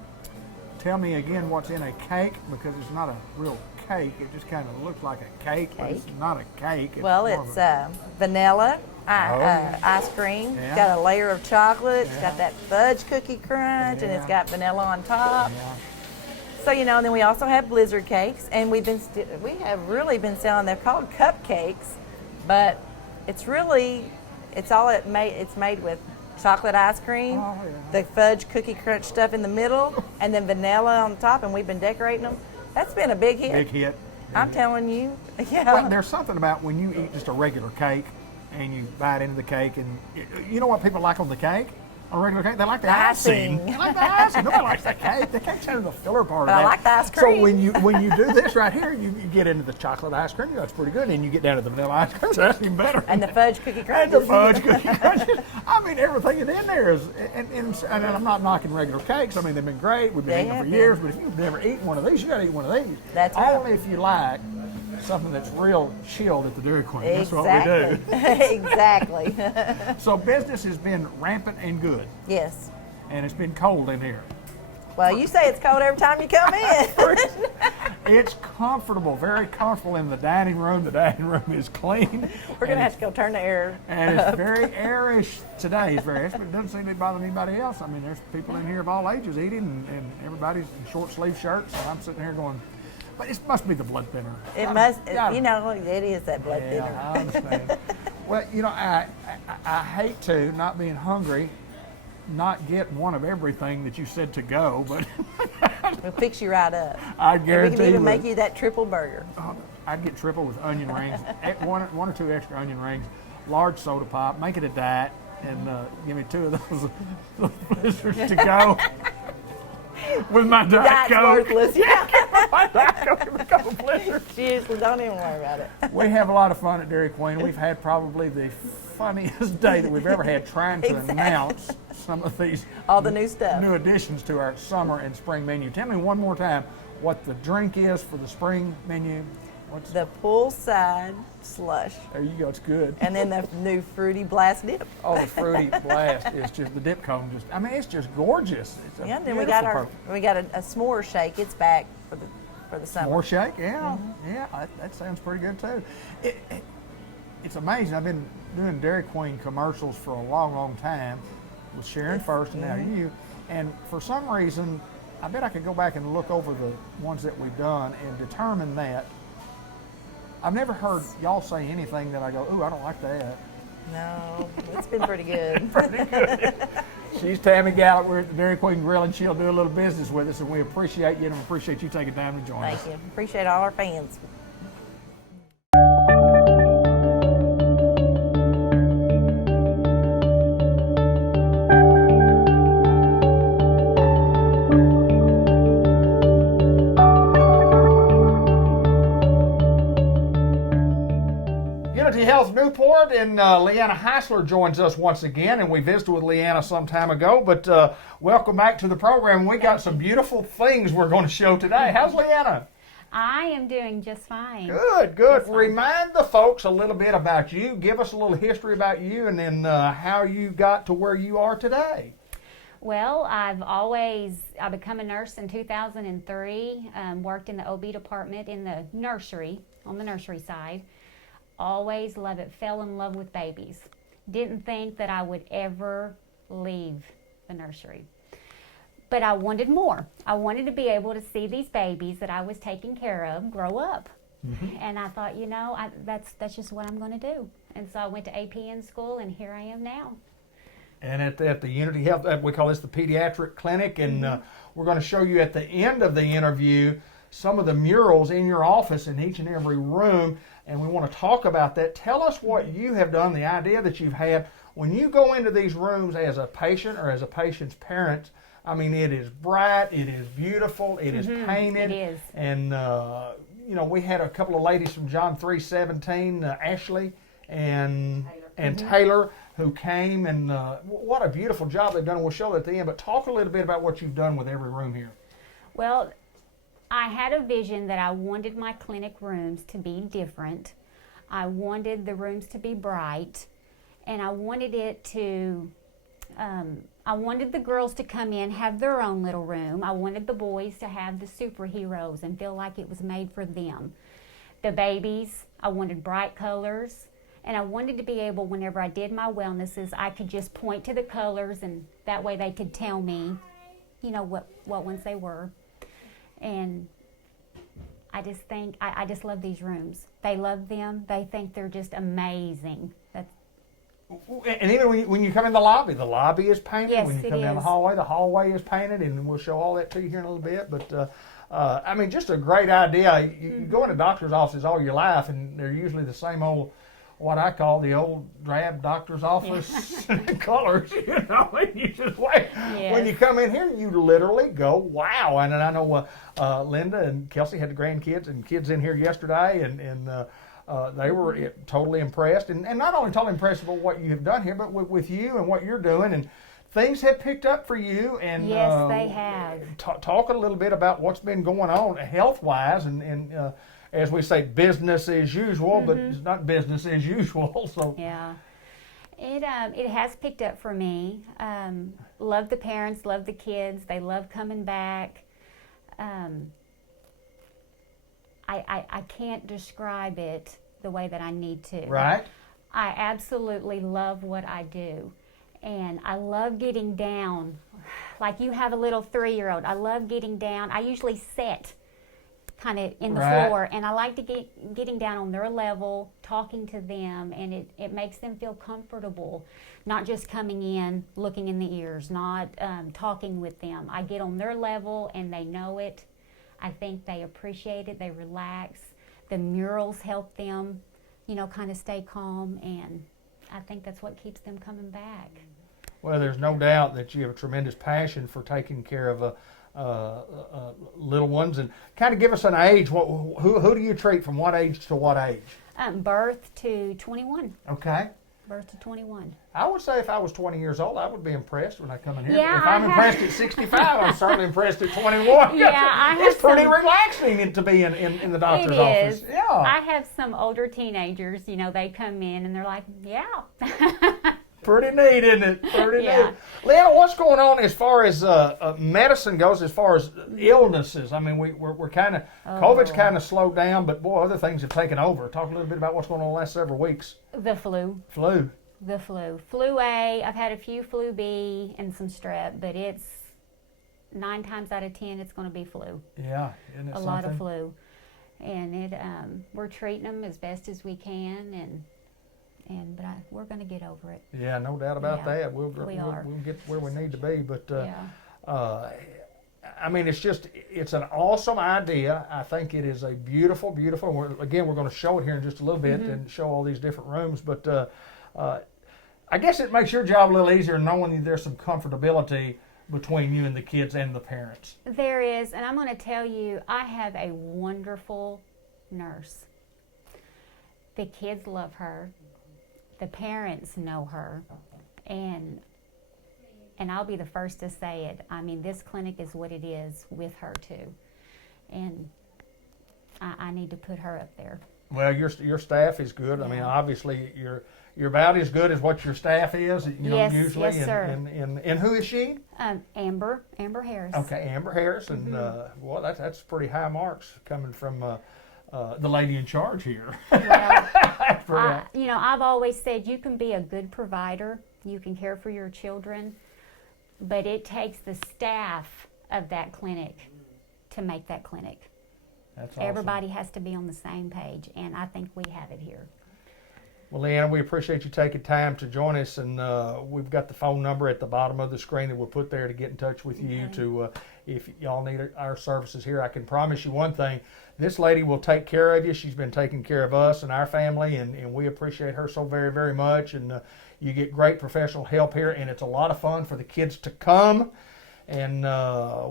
Tell me again what's in a cake, because it's not a real cake. It just kind of looks like a cake, but it's not a cake. Well, more of it's a- vanilla yeah. ice cream. Yeah. It's got a layer of chocolate. It's Yeah. got that fudge cookie crunch, and it's Yeah. got vanilla on top. Yeah. So then we also have blizzard cakes, and we have really been selling. They're called cupcakes, but it's made with chocolate ice cream, Oh, yeah. the fudge cookie crunch stuff in the middle, and then vanilla on top, and we've been decorating them. That's been a big hit. Big hit. I'm telling you. Yeah. Well, there's something about when you eat just a regular cake and you bite into the cake, and you know what people like on the cake? On a regular cake, they like the icing. Icing. They like the icing. Nobody likes the cake. The cake's kind of the filler part But of I that. like the ice So cream. when you do this right here, you get into the chocolate ice cream. That's pretty good. And you get down to the vanilla ice cream, so that's even better. And the fudge cookie And crunch. the fudge cookie crunches. I mean, everything in there is, and I'm not knocking regular cakes. I mean, they've been great. We've been They eating them have for been. years. But if you've never eaten one of these, you got to eat one of these. That's right. Only if you like something that's real chilled at the Dairy Queen. That's what we do. Exactly. So business has been rampant and good, Yes. and it's been cold in here. Well, you say it's cold every time you come in. It's comfortable, very comfortable in the dining room. The dining room is clean. We're going to have to go turn the air. And it's very airish today. It's very airish, but it doesn't seem to bother anybody else. I mean, there's people in here of all ages eating, and everybody's in short sleeve shirts. And I'm sitting here going, but it must be the blood thinner. It must, Yeah. it is that blood Yeah, thinner. I understand. Well, I hate to, not being hungry, not get one of everything that you said to go, but We'll fix you right up. I And we guarantee can even you make would. you that triple burger. I'd get triple with onion rings, one or two extra onion rings, large soda pop, make it a diet, and give me 2 of those blizzards to go with my Diet That's Coke. worthless. Yeah. My Diet Coke and a couple blizzards. Seriously, don't even worry about it. We have a lot of fun at Dairy Queen. We've had probably the funniest day that we've ever had trying to announce some of these All the new stuff. new additions to our summer and spring menu. Tell me one more time what the drink is for the spring menu. What's The poolside slush. there you go, it's good. And then the new fruity blast dip. Oh, the fruity blast is just the dip cone. It's just gorgeous. It's a Yeah, then we got a s'more shake. It's back for the summer. More shake, yeah, yeah. That sounds pretty good too. It's amazing. I've been doing Dairy Queen commercials for a long, long time with Sharon first, and now you. And for some reason, I bet I could go back and look over the ones that we've done and determine that. I've never heard y'all say anything that I go, ooh, I don't like that. No, it's been pretty good. She's Tammy Gallup. We're at the Dairy Queen Grill, and she'll do a little business with us, and we appreciate you, and we appreciate you taking time to join us. Thank you. Appreciate all our fans. Unity Health Newport and Leanna Heisler joins us once again, and we visited with Leanna some time ago, but welcome back to the program. We got some beautiful things we're going to show today. How's Leanna? I am doing just fine. Good, good. Remind the folks a little bit about you. Give us a little history about you, and then how you got to where you are today. Well, I became a nurse in 2003, worked in the OB department in the nursery, on the nursery side. Always loved it, fell in love with babies. Didn't think that I would ever leave the nursery. But I wanted more. I wanted to be able to see these babies that I was taking care of grow up. Mm-hmm. And I thought, that's just what I'm going to do. And so I went to APN school, and here I am now. And at the Unity Health, we call this the pediatric clinic, and we're going to show you at the end of the interview some of the murals in your office in each and every room, and we want to talk about that. Tell us what you have done, the idea that you've had. When you go into these rooms as a patient or as a patient's parent, it is bright, it is beautiful, it is painted. It is. And, we had a couple of ladies from John 3:17, Ashley and Taylor, who came, and what a beautiful job they've done. We'll show that at the end, but talk a little bit about what you've done with every room here. Well, I had a vision that I wanted my clinic rooms to be different. I wanted the rooms to be bright, and I wanted I wanted the girls to come in, have their own little room. I wanted the boys to have the superheroes and feel like it was made for them. The babies, I wanted bright colors, and I wanted to be able, whenever I did my wellnesses, I could just point to the colors, and that way they could tell me, what ones they were. And I just think, I just love these rooms. They love them. They think they're just amazing. And even when you come in the lobby is painted. Yes, when you it come down is. the hallway is painted, and we'll show all that to you here in a little bit. But, just a great idea. You go into doctor's offices all your life, and they're usually the same old, what I call the old drab doctor's office colors, and you just wait. Yes. When you come in here, you literally go, wow. And I know Linda and Kelsey had the grandkids and kids in here yesterday, and they were totally impressed. And not only totally impressed with what you have done here, but with you and what you're doing. And things have picked up for you. And yes, they have. Talk a little bit about what's been going on health-wise, and as we say, business as usual, but it's not business as usual. So yeah, it has picked up for me. Love the parents, love the kids. They love coming back. I can't describe it the way that I need to. Right. I absolutely love what I do, and I love getting down. Like you have a little 3-year-old. I love getting down. I usually sit kind of in the Right. floor, and I like to getting down on their level, talking to them, and it makes them feel comfortable, not just coming in, looking in the ears, not talking with them. I get on their level, and they know it. I think they appreciate it. They relax. The murals help them, kind of stay calm, and I think that's what keeps them coming back. Well, there's no doubt that you have a tremendous passion for taking care of little ones, and kind of give us an age. Who do you treat from what age to what age? Birth to 21. Okay. Birth to 21. I would say if I was 20 years old, I would be impressed when I come in here. Yeah, if I'm impressed at 65, I'm certainly impressed at 21. Yeah, I have it's pretty some- relaxing to be in the doctor's It office. is. Yeah. I have some older teenagers, they come in and they're like, yeah. Pretty neat, isn't it? Pretty Yeah. neat. Leanna, what's going on as far as medicine goes, as far as illnesses? I mean, we're kind of, COVID's kind of slowed down, but boy, other things have taken over. Talk a little bit about what's going on the last several weeks. The flu. Flu. Flu A, I've had a few flu B and some strep, but it's 9 times out of 10 it's going to be flu. Yeah, isn't it A lot of something? flu. And we're treating them as best as we can, but we're going to get over it. Yeah, no doubt about Yeah, that. We'll are. get where we need to be. But Yeah. I mean, it's an awesome idea. I think it is a beautiful. We're going to show it here in just a little bit and show all these different rooms. But I guess it makes your job a little easier knowing that there's some comfortability between you and the kids and the parents. There is, and I'm going to tell you, I have a wonderful nurse. The kids love her. The parents know her. And I'll be the first to say it. I mean, this clinic is what it is with her, too. And I need to put her up there. Well, your staff is good. I mean, Yeah. obviously, you're about as good as what your staff is. Yes, usually. yes, sir. And who is she? Amber Harris. Okay, Amber Harris, and well, that's pretty high marks coming from the lady in charge here. Well, I've always said you can be a good provider, you can care for your children, but it takes the staff of that clinic to make that clinic. That's awesome. Everybody has to be on the same page, and I think we have it here. Well, Leanna, we appreciate you taking time to join us, and we've got the phone number at the bottom of the screen that we'll put there to get in touch with you. To if y'all need our services here. I can promise you one thing: this lady will take care of you. She's been taking care of us and our family, and we appreciate her so very, very much. And you get great professional help here, and it's a lot of fun for the kids to come. And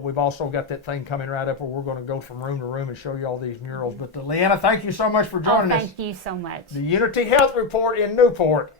we've also got that thing coming right up where we're going to go from room to room and show you all these murals. But Leanna, thank you so much for joining us. Thank you so much. The Unity Health Report in Newport.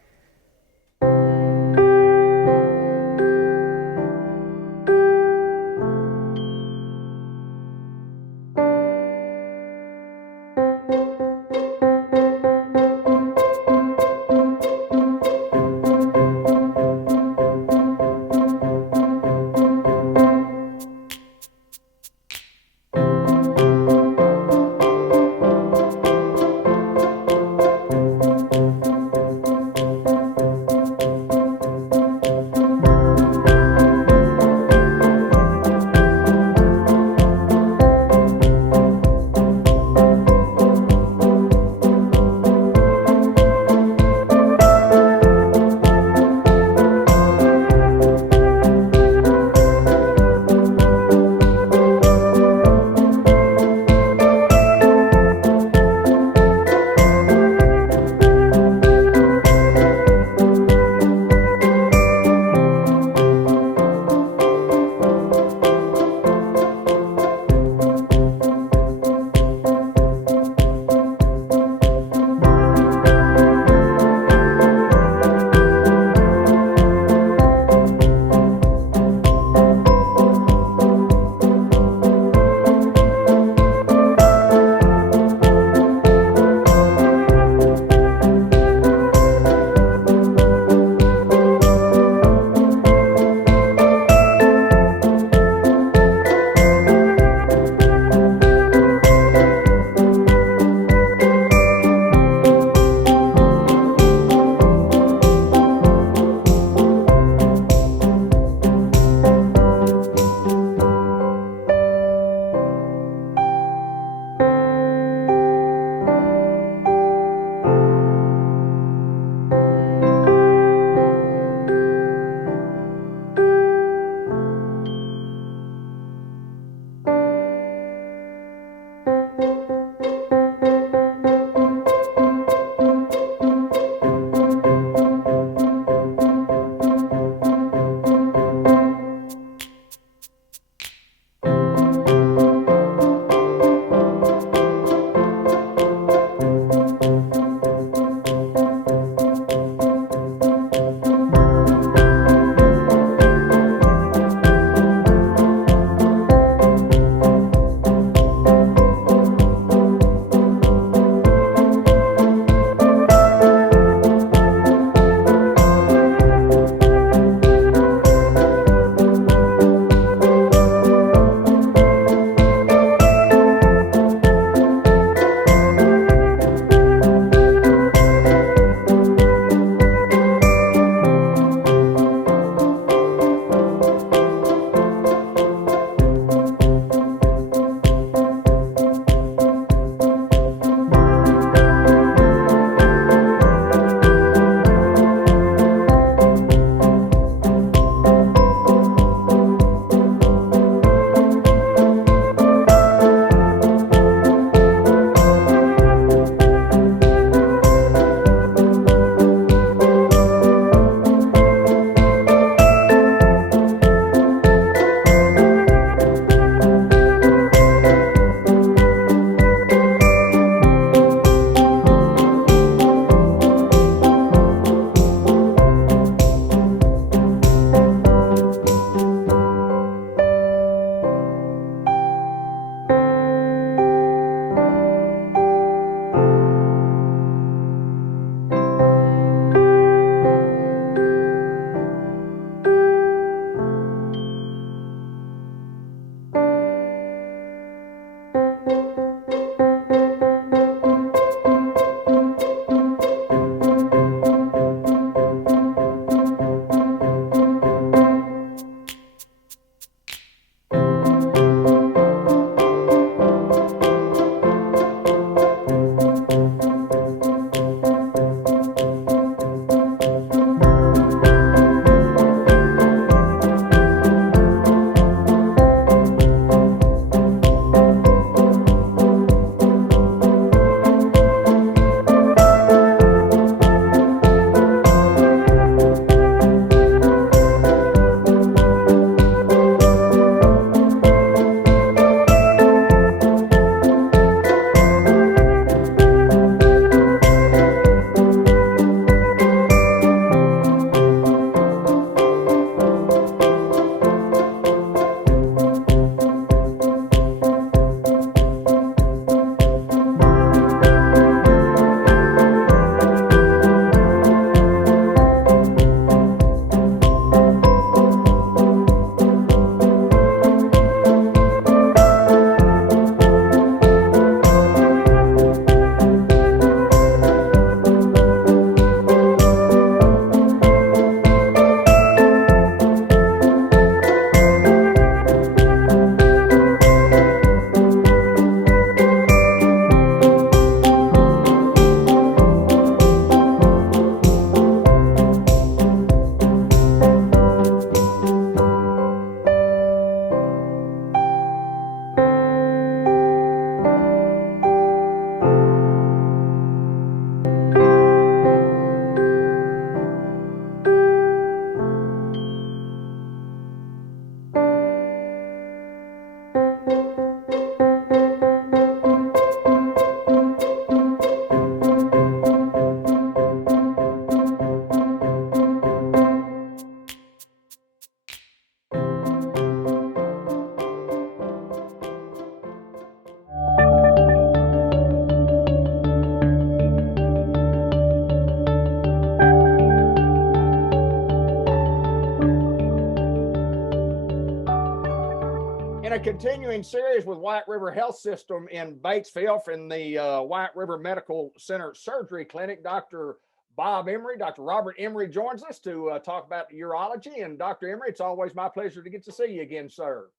a continuing series with White River Health System in Batesville from the White River Medical Center Surgery Clinic. Dr. Bob Emery, Dr. Robert Emery joins us to talk about urology. And Dr. Emery, it's always my pleasure to get to see you again, sir.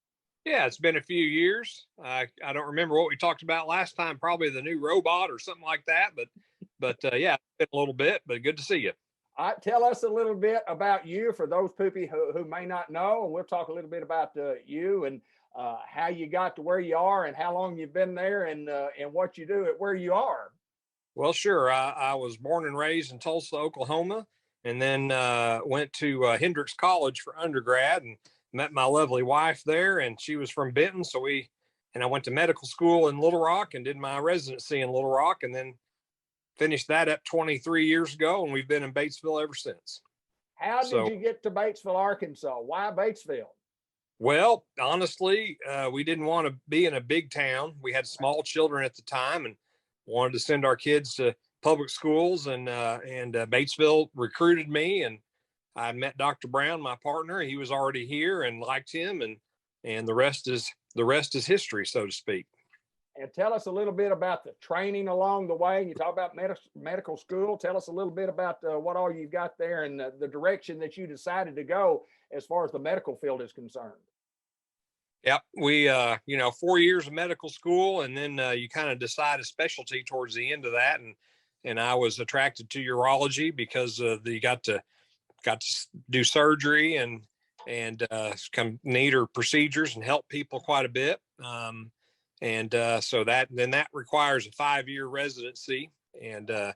Yeah, it's been a few years. I don't remember what we talked about last time, probably the new robot or something like that. But yeah, it's been a little bit, but good to see you. Tell us a little bit about you for those people who may not know, and we'll talk a little bit about you and how you got to where you are and how long you've been there and what you do at where you are. Well, sure. I was born and raised in Tulsa, Oklahoma, and then went to Hendrix College for undergrad and met my lovely wife there, and she was from Benton. I went to medical school in Little Rock and did my residency in Little Rock, and then finished that up 23 years ago, and we've been in Batesville ever since. How did you get to Batesville, Arkansas? Why Batesville? Well, honestly, we didn't want to be in a big town. We had small children at the time and wanted to send our kids to public schools, and Batesville recruited me, and I met Dr. Brown, my partner. He was already here and liked him, and the rest is history, so to speak. And tell us a little bit about the training along the way. You talk about medical school. Tell us a little bit about what all you got there and the direction that you decided to go as far as the medical field is concerned. Yep. We, 4 years of medical school, and then you kind of decide a specialty towards the end of that. And I was attracted to urology because you got to do surgery and some neater procedures and help people quite a bit. So that requires a 5-year residency, and I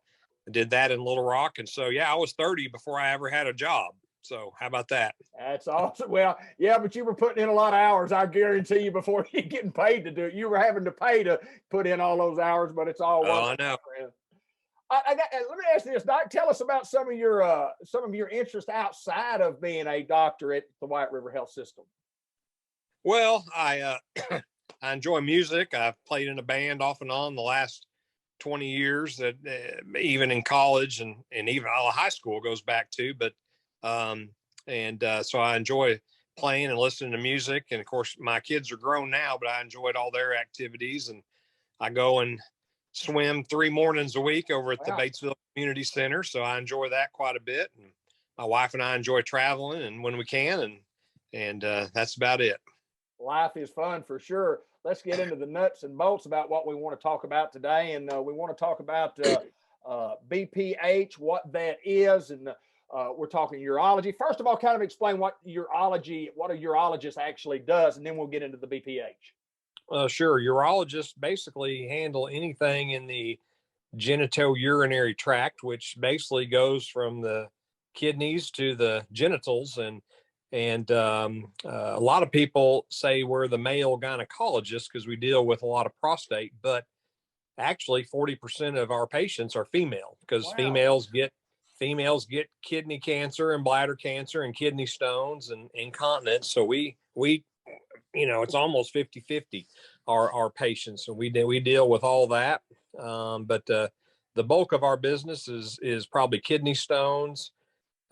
did that in Little Rock. And so, yeah, I was 30 before I ever had a job. So how about that? That's awesome. Well, yeah, but you were putting in a lot of hours, I guarantee you, before you getting paid to do it. You were having to pay to put in all those hours, but it's all. Oh, I know. Let me ask you this, Doc. Tell us about some of your interests outside of being a doctor at the White River Health System. Well, I enjoy music. I've played in a band off and on the last 20 years, that even in college and even all of high school goes back to. But so I enjoy playing and listening to music. And of course, my kids are grown now, but I enjoyed all their activities. And I go and swim 3 mornings a week over at the Batesville Community Center. So I enjoy that quite a bit. And my wife and I enjoy traveling and when we can, and that's about it. Life is fun for sure. Let's get into the nuts and bolts about what we want to talk about today. And we want to talk about BPH, what that is. And we're talking urology. First of all, kind of explain what a urologist actually does, and then we'll get into the BPH. Sure. Urologists basically handle anything in the genitourinary tract, which basically goes from the kidneys to the genitals. And a lot of people say we're the male gynecologist because we deal with a lot of prostate, but actually 40% of our patients are female, because females get kidney cancer and bladder cancer and kidney stones and incontinence. So we it's almost 50-50 our patients, and we deal with all that. But the bulk of our business is probably kidney stones,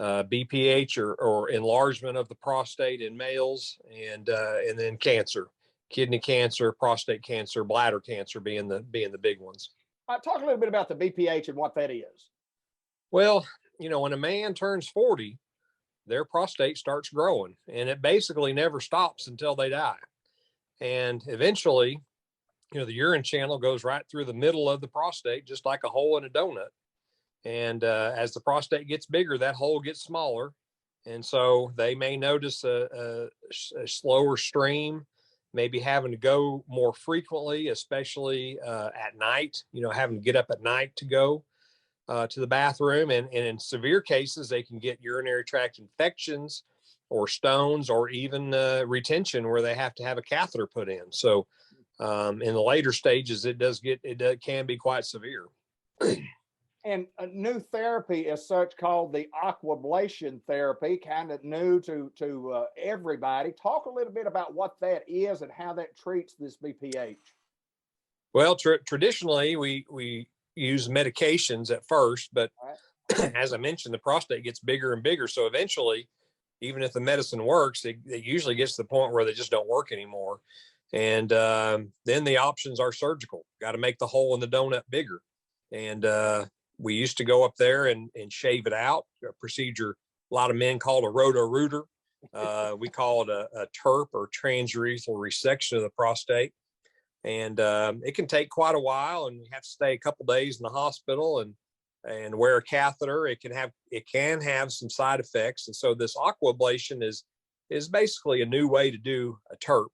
BPH or enlargement of the prostate in males, and then cancer, kidney cancer, prostate cancer, bladder cancer being the big ones. Talk a little bit about the BPH and what that is. Well, when a man turns 40, their prostate starts growing, and it basically never stops until they die. And eventually, the urine channel goes right through the middle of the prostate, just like a hole in a donut. And as the prostate gets bigger, that hole gets smaller. And so they may notice a slower stream, maybe having to go more frequently, especially at night, having to get up at night to go to the bathroom. And in severe cases, they can get urinary tract infections or stones or even retention where they have to have a catheter put in. So in the later stages, it can be quite severe. And a new therapy as such called the aquablation therapy, kind of new to everybody. Talk a little bit about what that is and how that treats this BPH. Well, traditionally, we use medications at first, but as I mentioned, the prostate gets bigger and bigger. So eventually, even if the medicine works, it usually gets to the point where they just don't work anymore. And then the options are surgical. Got to make the hole in the donut bigger. And we used to go up there and shave it out, a procedure a lot of men call it a roto-rooter. We call it a TURP, or transurethral resection of the prostate. And it can take quite a while, and you have to stay a couple days in the hospital and wear a catheter. It can have some side effects. And so this aquablation is basically a new way to do a TURP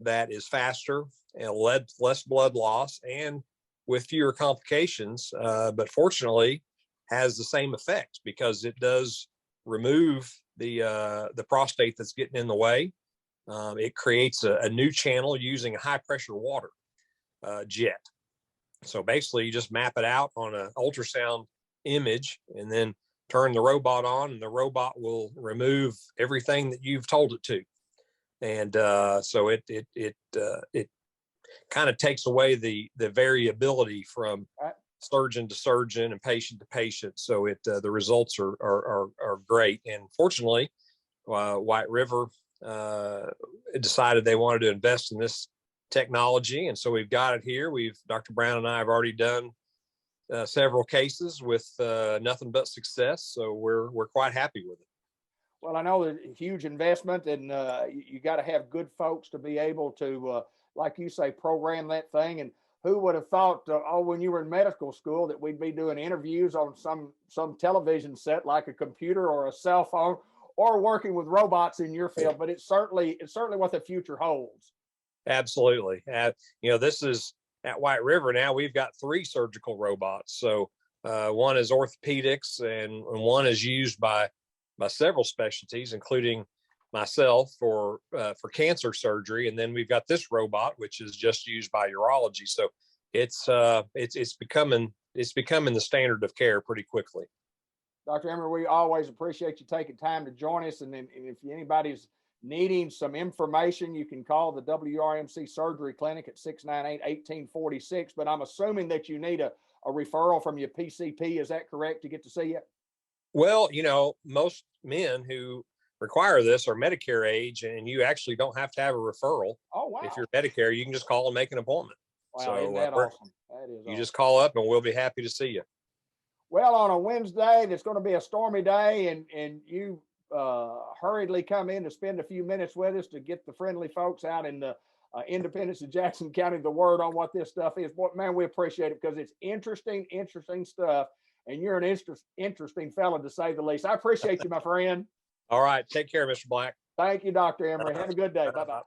that is faster and less blood loss and with fewer complications, but fortunately has the same effects because it does remove the prostate that's getting in the way. It creates a new channel using a high pressure water jet. So basically you just map it out on an ultrasound image and then turn the robot on, and the robot will remove everything that you've told it to. And so it kind of takes away the variability from surgeon to surgeon and patient to patient. So the results are great. And fortunately, White River decided they wanted to invest in this technology, and so we've got it here. Dr. Brown and I have already done several cases with nothing but success. So we're quite happy with it. Well, I know that huge investment, and you got to have good folks to be able to, like you say, program that thing. And who would have thought, when you were in medical school, that we'd be doing interviews on some television set, like a computer or a cell phone, or working with robots in your field? But it's certainly what the future holds. Absolutely. This is at White River now. We've got 3 surgical robots. So one is orthopedics, and one is used by several specialties, including myself for cancer surgery. And then we've got this robot, which is just used by urology. So it's becoming the standard of care pretty quickly. Dr. Emery, we always appreciate you taking time to join us. And if anybody's needing some information, you can call the WRMC Surgery Clinic at 698-1846. But I'm assuming that you need a referral from your PCP. Is that correct, to get to see you? Well, most men who require this are Medicare age, and you actually don't have to have a referral. Oh, wow. If you're Medicare, you can just call and make an appointment. Wow, so isn't that awesome? That is awesome. You just call up and we'll be happy to see you. Well, on a Wednesday, that's going to be a stormy day, and you hurriedly come in to spend a few minutes with us to get the friendly folks out in the Independence of Jackson County the word on what this stuff is. Boy, man, we appreciate it because it's interesting stuff, and you're an interesting fellow, to say the least. I appreciate you, my friend. All right. Take care, Mr. Black. Thank you, Dr. Emery. Have a good day. Bye-bye.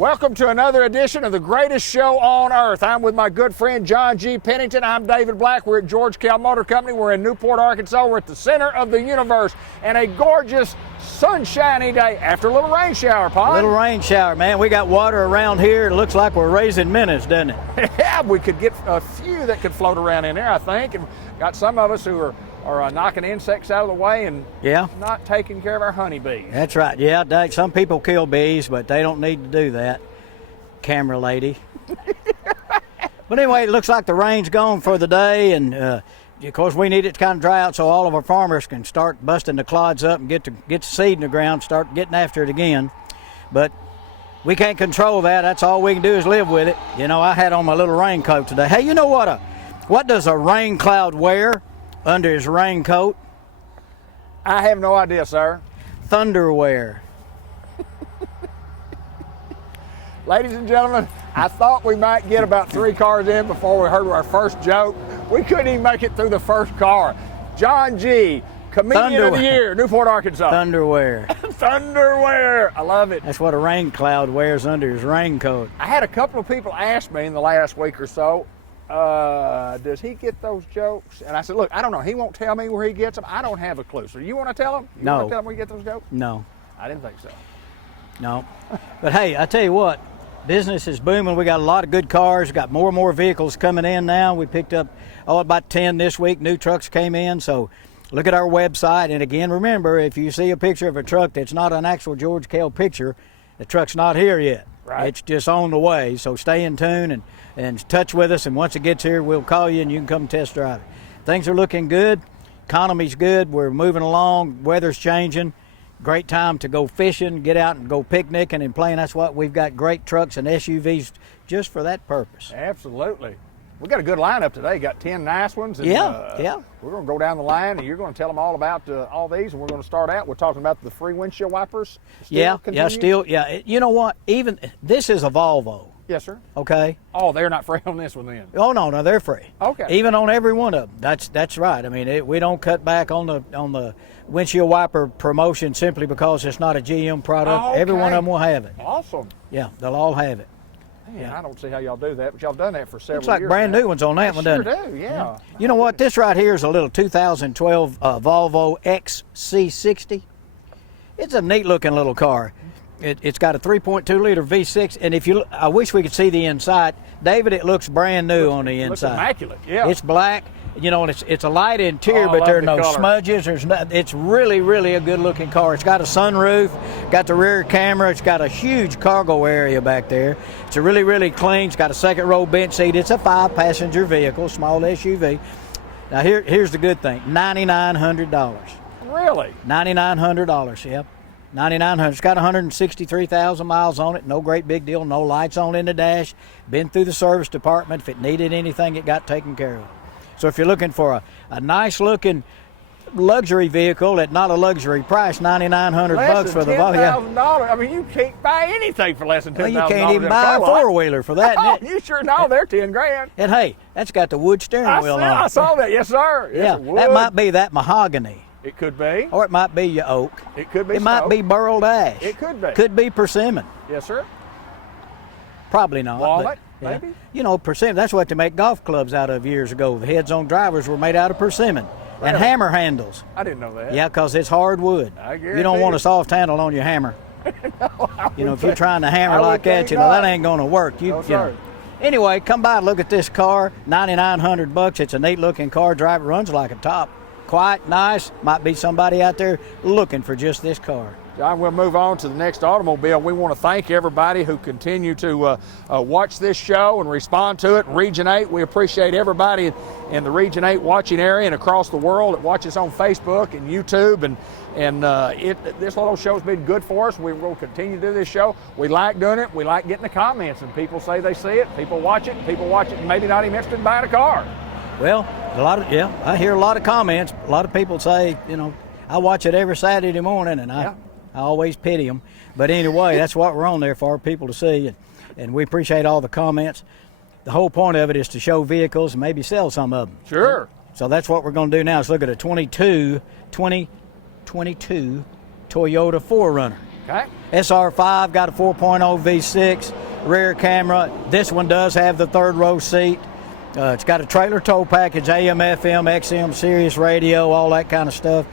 Welcome to another edition of the greatest show on earth. I'm with my good friend John G. Pennington. I'm David Black. We're at George Kell Motor Company. We're in Newport, Arkansas. We're at the center of the universe and a gorgeous, sunshiny day after a little rain shower, Paul. A little rain shower, man. We got water around here. It looks like we're raising minnows, doesn't it? Yeah, we could get a few that could float around in there, I think. And got some of us who are knocking insects out of the way and not taking care of our honeybees. That's right. Yeah, Dave, some people kill bees, but they don't need to do that, camera lady. But anyway, it looks like the rain's gone for the day, and of course we need it to kind of dry out so all of our farmers can start busting the clods up and get the seed in the ground, start getting after it again. But we can't control that. That's all we can do is live with it. You know, I had on my little raincoat today. Hey, you know what does a rain cloud wear under his raincoat? I have no idea, sir. Thunderwear. Ladies and gentlemen, I thought we might get about 3 cars in before we heard our first joke. We couldn't even make it through the first car. John G., Comedian of the Year, Newport, Arkansas. Thunderwear. Thunderwear. I love it. That's what a rain cloud wears under his raincoat. I had a couple of people ask me in the last week or so, does he get those jokes? And I said, look, I don't know. He won't tell me where he gets them. I don't have a clue. So you want to tell him? You No. want to tell him where you get those jokes? No. I didn't think so. No. But hey, I tell you what, business is booming. We got a lot of good cars. We got more and more vehicles coming in now. We picked up about 10 this week. New trucks came in. So look at our website. And again, remember, if you see a picture of a truck that's not an actual George Kell picture, the truck's not here yet. Right. It's just on the way. So stay in tune and touch with us. And once it gets here, we'll call you and you can come test drive it. Things are looking good. Economy's good. We're moving along. Weather's changing. Great time to go fishing, get out and go picnicking and playing. That's what we've got, great trucks and SUVs just for that purpose. Absolutely. We got a good lineup today. Got 10 nice ones. And, Yeah. We're going to go down the line, and you're going to tell them all about all these. And we're going to start out. We're talking about the free windshield wipers. Yeah. Continue? You know what? Even this is a Volvo. Yes, sir. Okay. Oh, they're not free on this one then. Oh no, they're free. Okay. Even on every one of them. That's right. I mean, we don't cut back on the windshield wiper promotion simply because it's not a GM product. Oh, okay. Every one of them will have it. Awesome. Yeah, they'll all have it. Man, Yeah. I don't see how y'all do that, but y'all done that for several Looks like years brand now. new ones on that one, Sure doesn't it? do, yeah. You know what? This right here is a little 2012 Volvo XC60. It's a neat looking little car. It's got a 3.2 liter V6, and I wish we could see the inside. David, it looks brand new on the It looks inside. immaculate, yeah. It's black, you know, and it's a light interior, Oh, I but love there are the no color. smudges. It's really, really a good looking car. It's got a sunroof, got the rear camera. It's got a huge cargo area back there. It's a really, really clean. It's got a second row bench seat. It's a 5-passenger vehicle, small SUV. Now here's the good thing: $9,900. Really? $9,900. Yep. 9,900. It's got 163,000 miles on it. No great big deal. No lights on in the dash. Been through the service department. If it needed anything, it got taken care of. So if you're looking for a nice looking luxury vehicle at not a luxury price, $9,900 for the Volvo. Less than $10,000. I mean, you can't buy anything for less than $10,000. Well, you can't even buy a four-wheeler for that. Oh, you sure know they're 10 grand. And hey, that's got the wood steering wheel on it. I saw that. Yes, sir. Yeah, Yes, it would. that might be that mahogany. It could be. Or it might be your oak. It could be. It might be burled ash. It could be. Could be persimmon. Yes, sir. Probably not. Walnut, but, yeah. maybe? You know, persimmon, that's what they make golf clubs out of years ago. The heads on drivers were made out of persimmon. And Really? hammer handles. I didn't know that. Yeah, because it's hard wood. I You don't guarantee want it. a soft handle on your hammer. You know, if you're trying to hammer I would like that, think you know, that not. ain't going to work. No, You know. sir. Anyway, come by and look at this car. $9,900. It's a neat looking car. Drive it, runs like a top. Quiet, nice. Might be somebody out there looking for just this car. John, we'll move on to the next automobile. We want to thank everybody who continue to watch this show and respond to it. Region 8, we appreciate everybody in the Region 8 watching area and across the world that watches on Facebook and YouTube. And this little show's been good for us. We will continue to do this show. We like doing it. We like getting the comments, and people say they see it. People watch it, and maybe not even interested in buying a car. Well, I hear a lot of comments. A lot of people say, you know, I watch it every Saturday morning, and I always pity them. But anyway, that's what we're on there for, people to see, and we appreciate all the comments. The whole point of it is to show vehicles and maybe sell some of them. Sure. So that's what we're going to do now is look at a 2022 Toyota 4Runner. Okay. SR5 got a 4.0 V6 rear camera. This one does have the third row seat. It's got a trailer tow package, AM, FM, XM, Sirius radio, all that kind of stuff.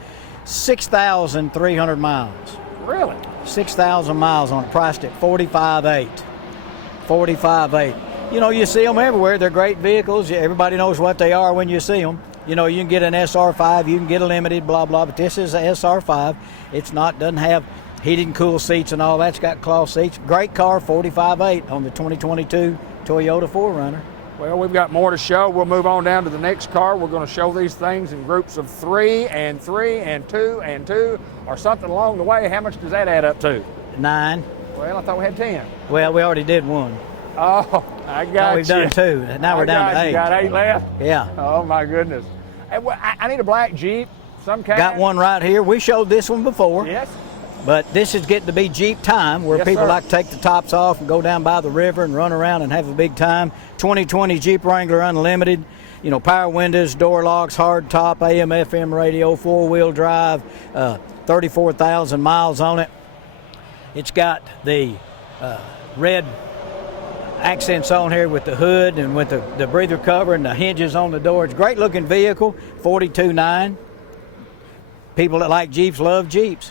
6,300 miles. Really? 6,000 miles on it, priced at $45,800. $45,800. You know, you see them everywhere. They're great vehicles. Everybody knows what they are when you see them. You know, you can get an SR5, you can get a limited, blah, blah, but this is an SR5. It's not, doesn't have heated and cool seats and all that. It's got cloth seats. Great car, $45,800 on the 2022 Toyota 4Runner. Well, we've got more to show. We'll move on down to the next car. We're going to show these things in groups of 3 and 3 and 2 and 2 or something along the way. How much does that add up to? 9. Well, I thought we had 10. Well, we already did 1. Oh, I got No, we've you. done 2. Now we're down to 8. You got 8 left? Yeah. Oh, my goodness. Hey, well, I need a black Jeep, some kind. Got one right here. We showed this one before. Yes. But this is getting to be Jeep time, where Yes, people sir. like to take the tops off and go down by the river and run around and have a big time. 2020 Jeep Wrangler Unlimited, you know, power windows, door locks, hard top, AM, FM radio, 4-wheel drive, 34,000 miles on it. It's got the red accents on here with the hood and with the breather cover and the hinges on the door. It's a great looking vehicle, $42,900. People that like Jeeps love Jeeps.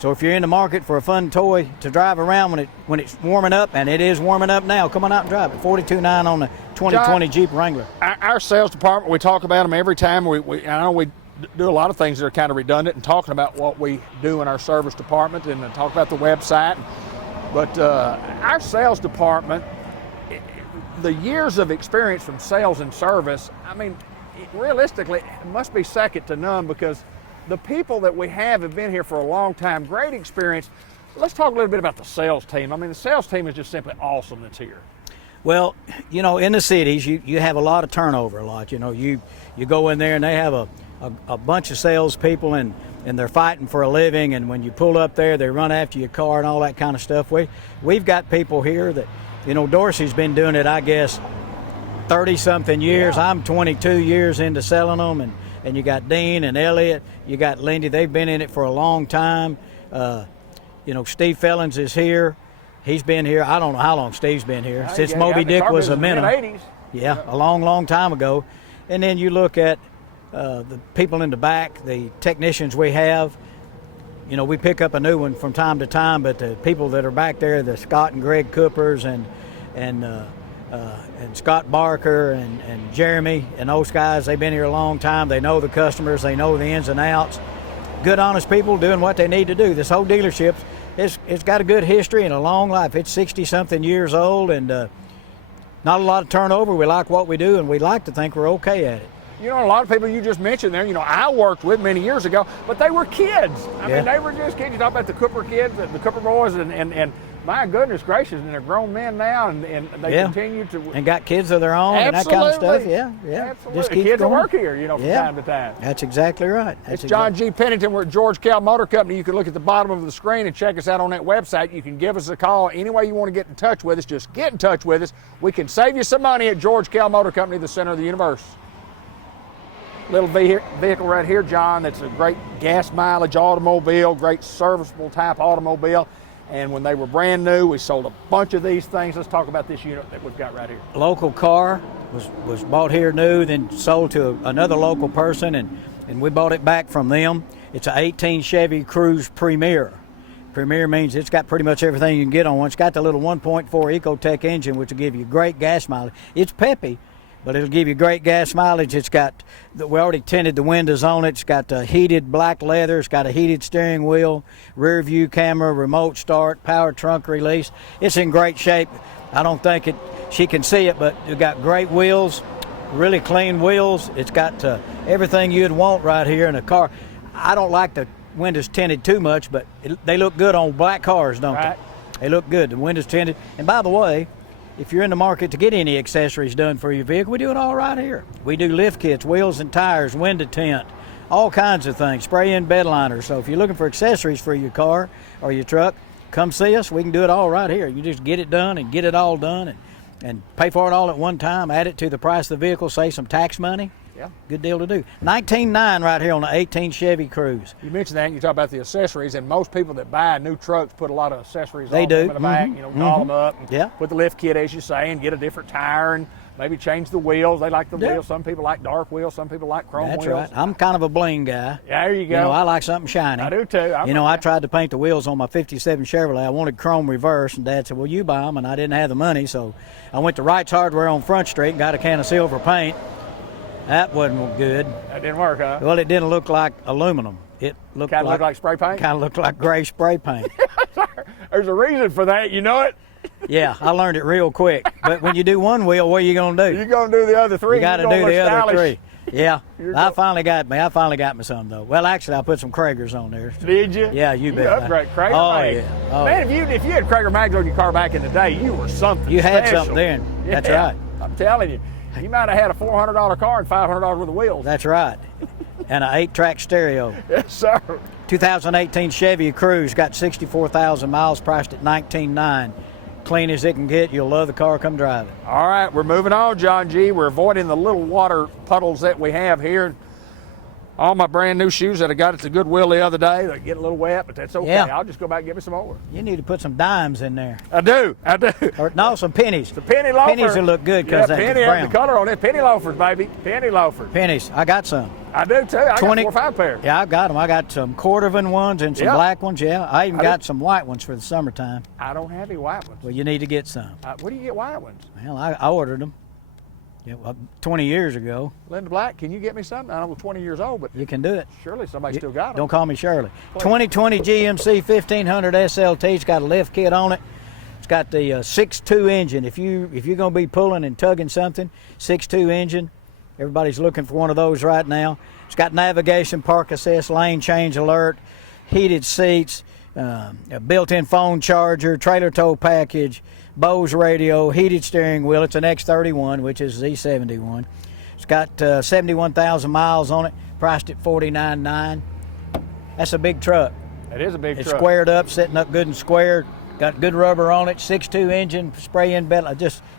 So if you're in the market for a fun toy to drive around when it's warming up, and it is warming up now, come on out and drive it. $42,900 on the 2020 Jeep Wrangler. Our sales department, we talk about them every time. I know we do a lot of things that are kind of redundant and talking about what we do in our service department and talk about the website. But our sales department, the years of experience from sales and service, I mean, realistically, it must be second to none, because the people that we have been here for a long time, great experience. Let's talk a little bit about the sales team. I mean, the sales team is just simply awesome that's here. Well, you know, in the cities, you have a lot of turnover, a lot. You know, you go in there and they have a bunch of salespeople and they're fighting for a living, and when you pull up there, they run after your car and all that kind of stuff. We've got people here that, you know, Dorsey's been doing it, I guess, 30-something years. Yeah. I'm 22 years into selling them, and you got Dean and Elliot, you got Lindy. They've been in it for a long time. You know, Steve Fellins is here. He's been here, I don't know how long Steve's been here, since Moby Dick was a minnow. Mid-80s. Yeah, a long, long time ago. And then you look at the people in the back, the technicians we have. You know, we pick up a new one from time to time, but the people that are back there, the Scott and Greg Coopers and Scott Barker and Jeremy and those guys, they've been here a long time. They know the customers, they know the ins and outs. Good, honest people doing what they need to do. This whole dealership, it's got a good history and a long life. It's 60-something years old, and not a lot of turnover. We like what we do, and we like to think we're okay at it. You know, a lot of people you just mentioned there, you know, I worked with many years ago, but they were kids. I mean, they were just kids. You talk about the Cooper kids, the Cooper boys, and my goodness gracious, and they're grown men now, and they continue to. And got kids of their own. Absolutely. And that kind of stuff. Yeah. Absolutely. Just keep kids going. will work here, you know, from time to time. That's exactly right. It's John G. Pennington. We're at George Kell Motor Company. You can look at the bottom of the screen and check us out on that website. You can give us a call any way you want to get in touch with us. Just get in touch with us. We can save you some money at George Kell Motor Company, the center of the universe. Little vehicle right here, John, that's a great gas mileage automobile, great serviceable type automobile. And when they were brand new, we sold a bunch of these things. Let's talk about this unit that we've got right here. Local car was bought here new, then sold to another local person, and we bought it back from them. It's an 18 Chevy Cruze Premier. Premier means it's got pretty much everything you can get on one. It's got the little 1.4 Ecotec engine, which will give you great gas mileage. It's peppy, but it'll give you great gas mileage. It's got, we already tinted the windows on it. It's got heated black leather. It's got a heated steering wheel, rear view camera, remote start, power trunk release. It's in great shape. I don't think she can see it, but it's got great wheels, really clean wheels. It's got everything you'd want right here in a car. I don't like the windows tinted too much, but they look good on black cars, don't they? They look good, the windows tinted. And by the way, if you're in the market to get any accessories done for your vehicle, we do it all right here. We do lift kits, wheels and tires, window tint, all kinds of things, spray-in bed liners. So if you're looking for accessories for your car or your truck, come see us. We can do it all right here. You just get it done and get it all done and pay for it all at one time, add it to the price of the vehicle, save some tax money. Yeah. Good deal to do. 19.9 right here on the 18 Chevy Cruise. You mentioned that, and you talk about the accessories, and most people that buy new trucks put a lot of accessories They on do. them in the back, doll them up, and Yeah. put the lift kit, as you say, and get a different tire, and maybe change the wheels. They like the Yeah. wheels. Some people like dark wheels. Some people like chrome That's wheels. right. I'm kind of a bling guy. Yeah, there you go. I like something shiny. I do too. I tried to paint the wheels on my 57 Chevrolet. I wanted chrome reverse, and Dad said, well, you buy them, and I didn't have the money, so I went to Wright's Hardware on Front Street and got a can of silver paint. That wasn't good. That didn't work, huh? Well, it didn't look like aluminum. It looked Kind of look like spray paint? Kind of looked like gray spray paint. There's a reason for that. You know it? Yeah, I learned it real quick. But when you do one wheel, what are you going to do? You're going to do the other three. You got to You're do gonna the look other stylish. three. Yeah, You're I go- finally got me some though. Well, actually, I put some Kragers on there. Did you? Yeah, you bet. Upgrade Krager Oh, mags. yeah. Oh, Man, if you had Krager mags on your car back in the day, you were something. You had special. something then. That's Yeah, right. I'm telling you, you might have had a $400 car and $500 worth of wheels. That's right. And an 8-track stereo. Yes, sir. 2018 Chevy Cruise got 64,000 miles, priced at $19,900. Clean as it can get. You'll love the car. Come drive it. All right, we're moving on, John G. We're avoiding the little water puddles that we have here. All my brand new shoes that I got at the Goodwill the other day, they get a little wet, but that's okay. Yeah. I'll just go back and get me some more. You need to put some dimes in there. I do. Or no, some pennies. The penny loafers. Pennies will look good because yeah, they're penny brown. has the color on it. Penny loafers, baby. Penny loafers. Pennies. I got some. I do too. I got 4 or 5 pairs. Yeah, I've got them. I got some cordovan ones and some Yeah. black ones. Yeah, I even I got do. some white ones for the summertime. I don't have any white ones. Well, you need to get some. Where do you get white ones? Well, I ordered them. Yeah, 20 years ago. Linda Black, can you get me some? I'm 20 years old, but You can do it. surely somebody still got them. Don't call me Shirley. 2020 GMC 1500 SLT. It's got a lift kit on it. It's got the 6.2 engine. If you're going to be pulling and tugging something, 6.2 engine. Everybody's looking for one of those right now. It's got navigation, park assist, lane change alert, heated seats, a built-in phone charger, trailer tow package, Bose radio, heated steering wheel. It's an X31, which is Z71. It's got 71,000 miles on it, priced at $49,900. That's a big truck. It is a big It's truck. squared up, sitting up good and squared. Got good rubber on it, 6.2 engine, spray-in bed.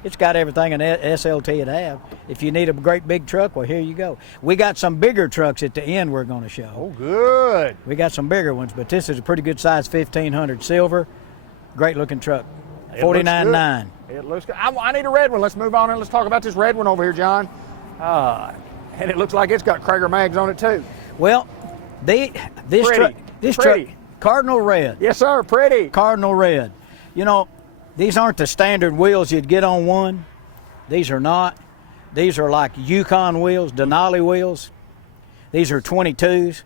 It's got everything an SLT would have. If you need a great big truck, well, here you go. We got some bigger trucks at the end we're going to show. Oh, good. We got some bigger ones, but this is a pretty good size 1500 silver. Great looking truck. $49,900. It looks good. I need a red one. Let's move on and let's talk about this red one over here, John. And it looks like it's got Krager mags on it too. Well, this Pretty. truck, Pretty. Cardinal red. Yes, sir. Pretty. Cardinal red. These aren't the standard wheels you'd get on one. These are not. These are like Yukon wheels, Denali wheels. These are 22s.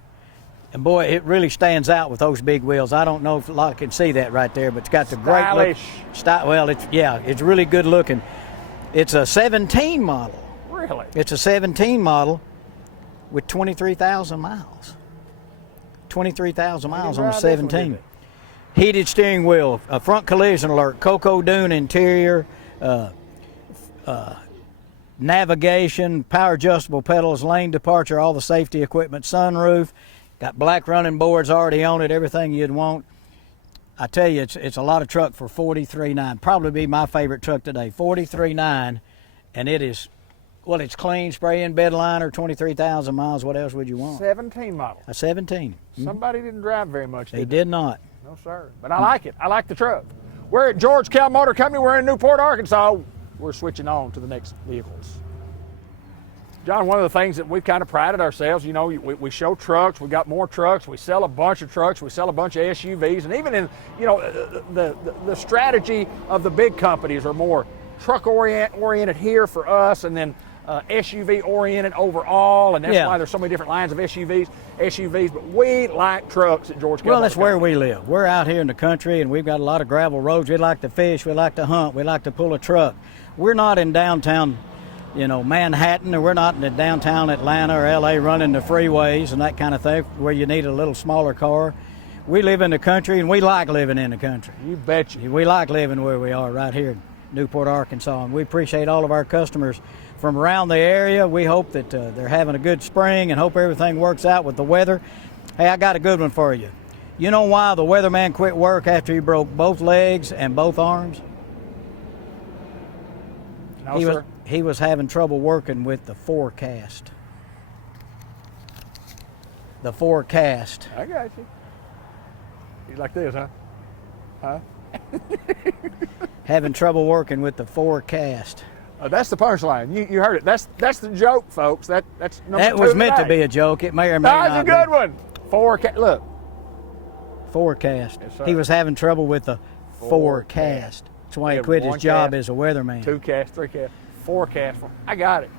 And boy, it really stands out with those big wheels. I don't know if a lot can see that right there, but it's got the great look. Stylish. Well, it's really good looking. It's a 17 model. Really? It's a 17 model with 23,000 miles. 23,000 miles on a drive this one, 17. did Heated steering wheel, a front collision alert, Cocoa Dune interior, navigation, power adjustable pedals, lane departure, all the safety equipment, sunroof, got black running boards already on it, everything you'd want. I tell you, it's a lot of truck for $43,900. Probably be my favorite truck today, $43,900, and it is, well, it's clean, spray-in bed liner, 23,000 miles. What else would you want? 17 model. A 17. Somebody didn't drive very much. They they? did not. No, sir. But I like it. I like the truck. We're at George Kell Motor Company. We're in Newport, Arkansas. We're switching on to the next vehicles. John, one of the things that we've kind of prided ourselves, we show trucks, we got more trucks, we sell a bunch of trucks, we sell a bunch of SUVs, and even in, the strategy of the big companies are more truck oriented here for us, and then SUV oriented overall, and that's why there's so many different lines of SUVs, but we like trucks at George Kell. Well, that's where we live. We're out here in the country, and we've got a lot of gravel roads. We like to fish, we like to hunt, we like to pull a truck. We're not in downtown Manhattan, or we're not in the downtown Atlanta or LA running the freeways and that kind of thing where you need a little smaller car. We live in the country, and we like living in the country. You betcha. We like living where we are right here in Newport, Arkansas, and we appreciate all of our customers from around the area. We hope that they're having a good spring and hope everything works out with the weather. Hey, I got a good one for you. You know why the weatherman quit work after he broke both legs and both arms? No, sir. He was having trouble working with the forecast. the forecast. I got you. You like this, huh? Huh? Having trouble working with the forecast. That's the punchline. You heard it. That's the joke, folks. That's number That two was meant to today. be a joke. It may or may That's not a good be. one. Forecast. Look. Forecast. Yes, sir. He was having trouble with the forecast. That's why he Yeah, quit his one job cast, as a weatherman. 2 cast, 3 cast, 4 cast. I got it.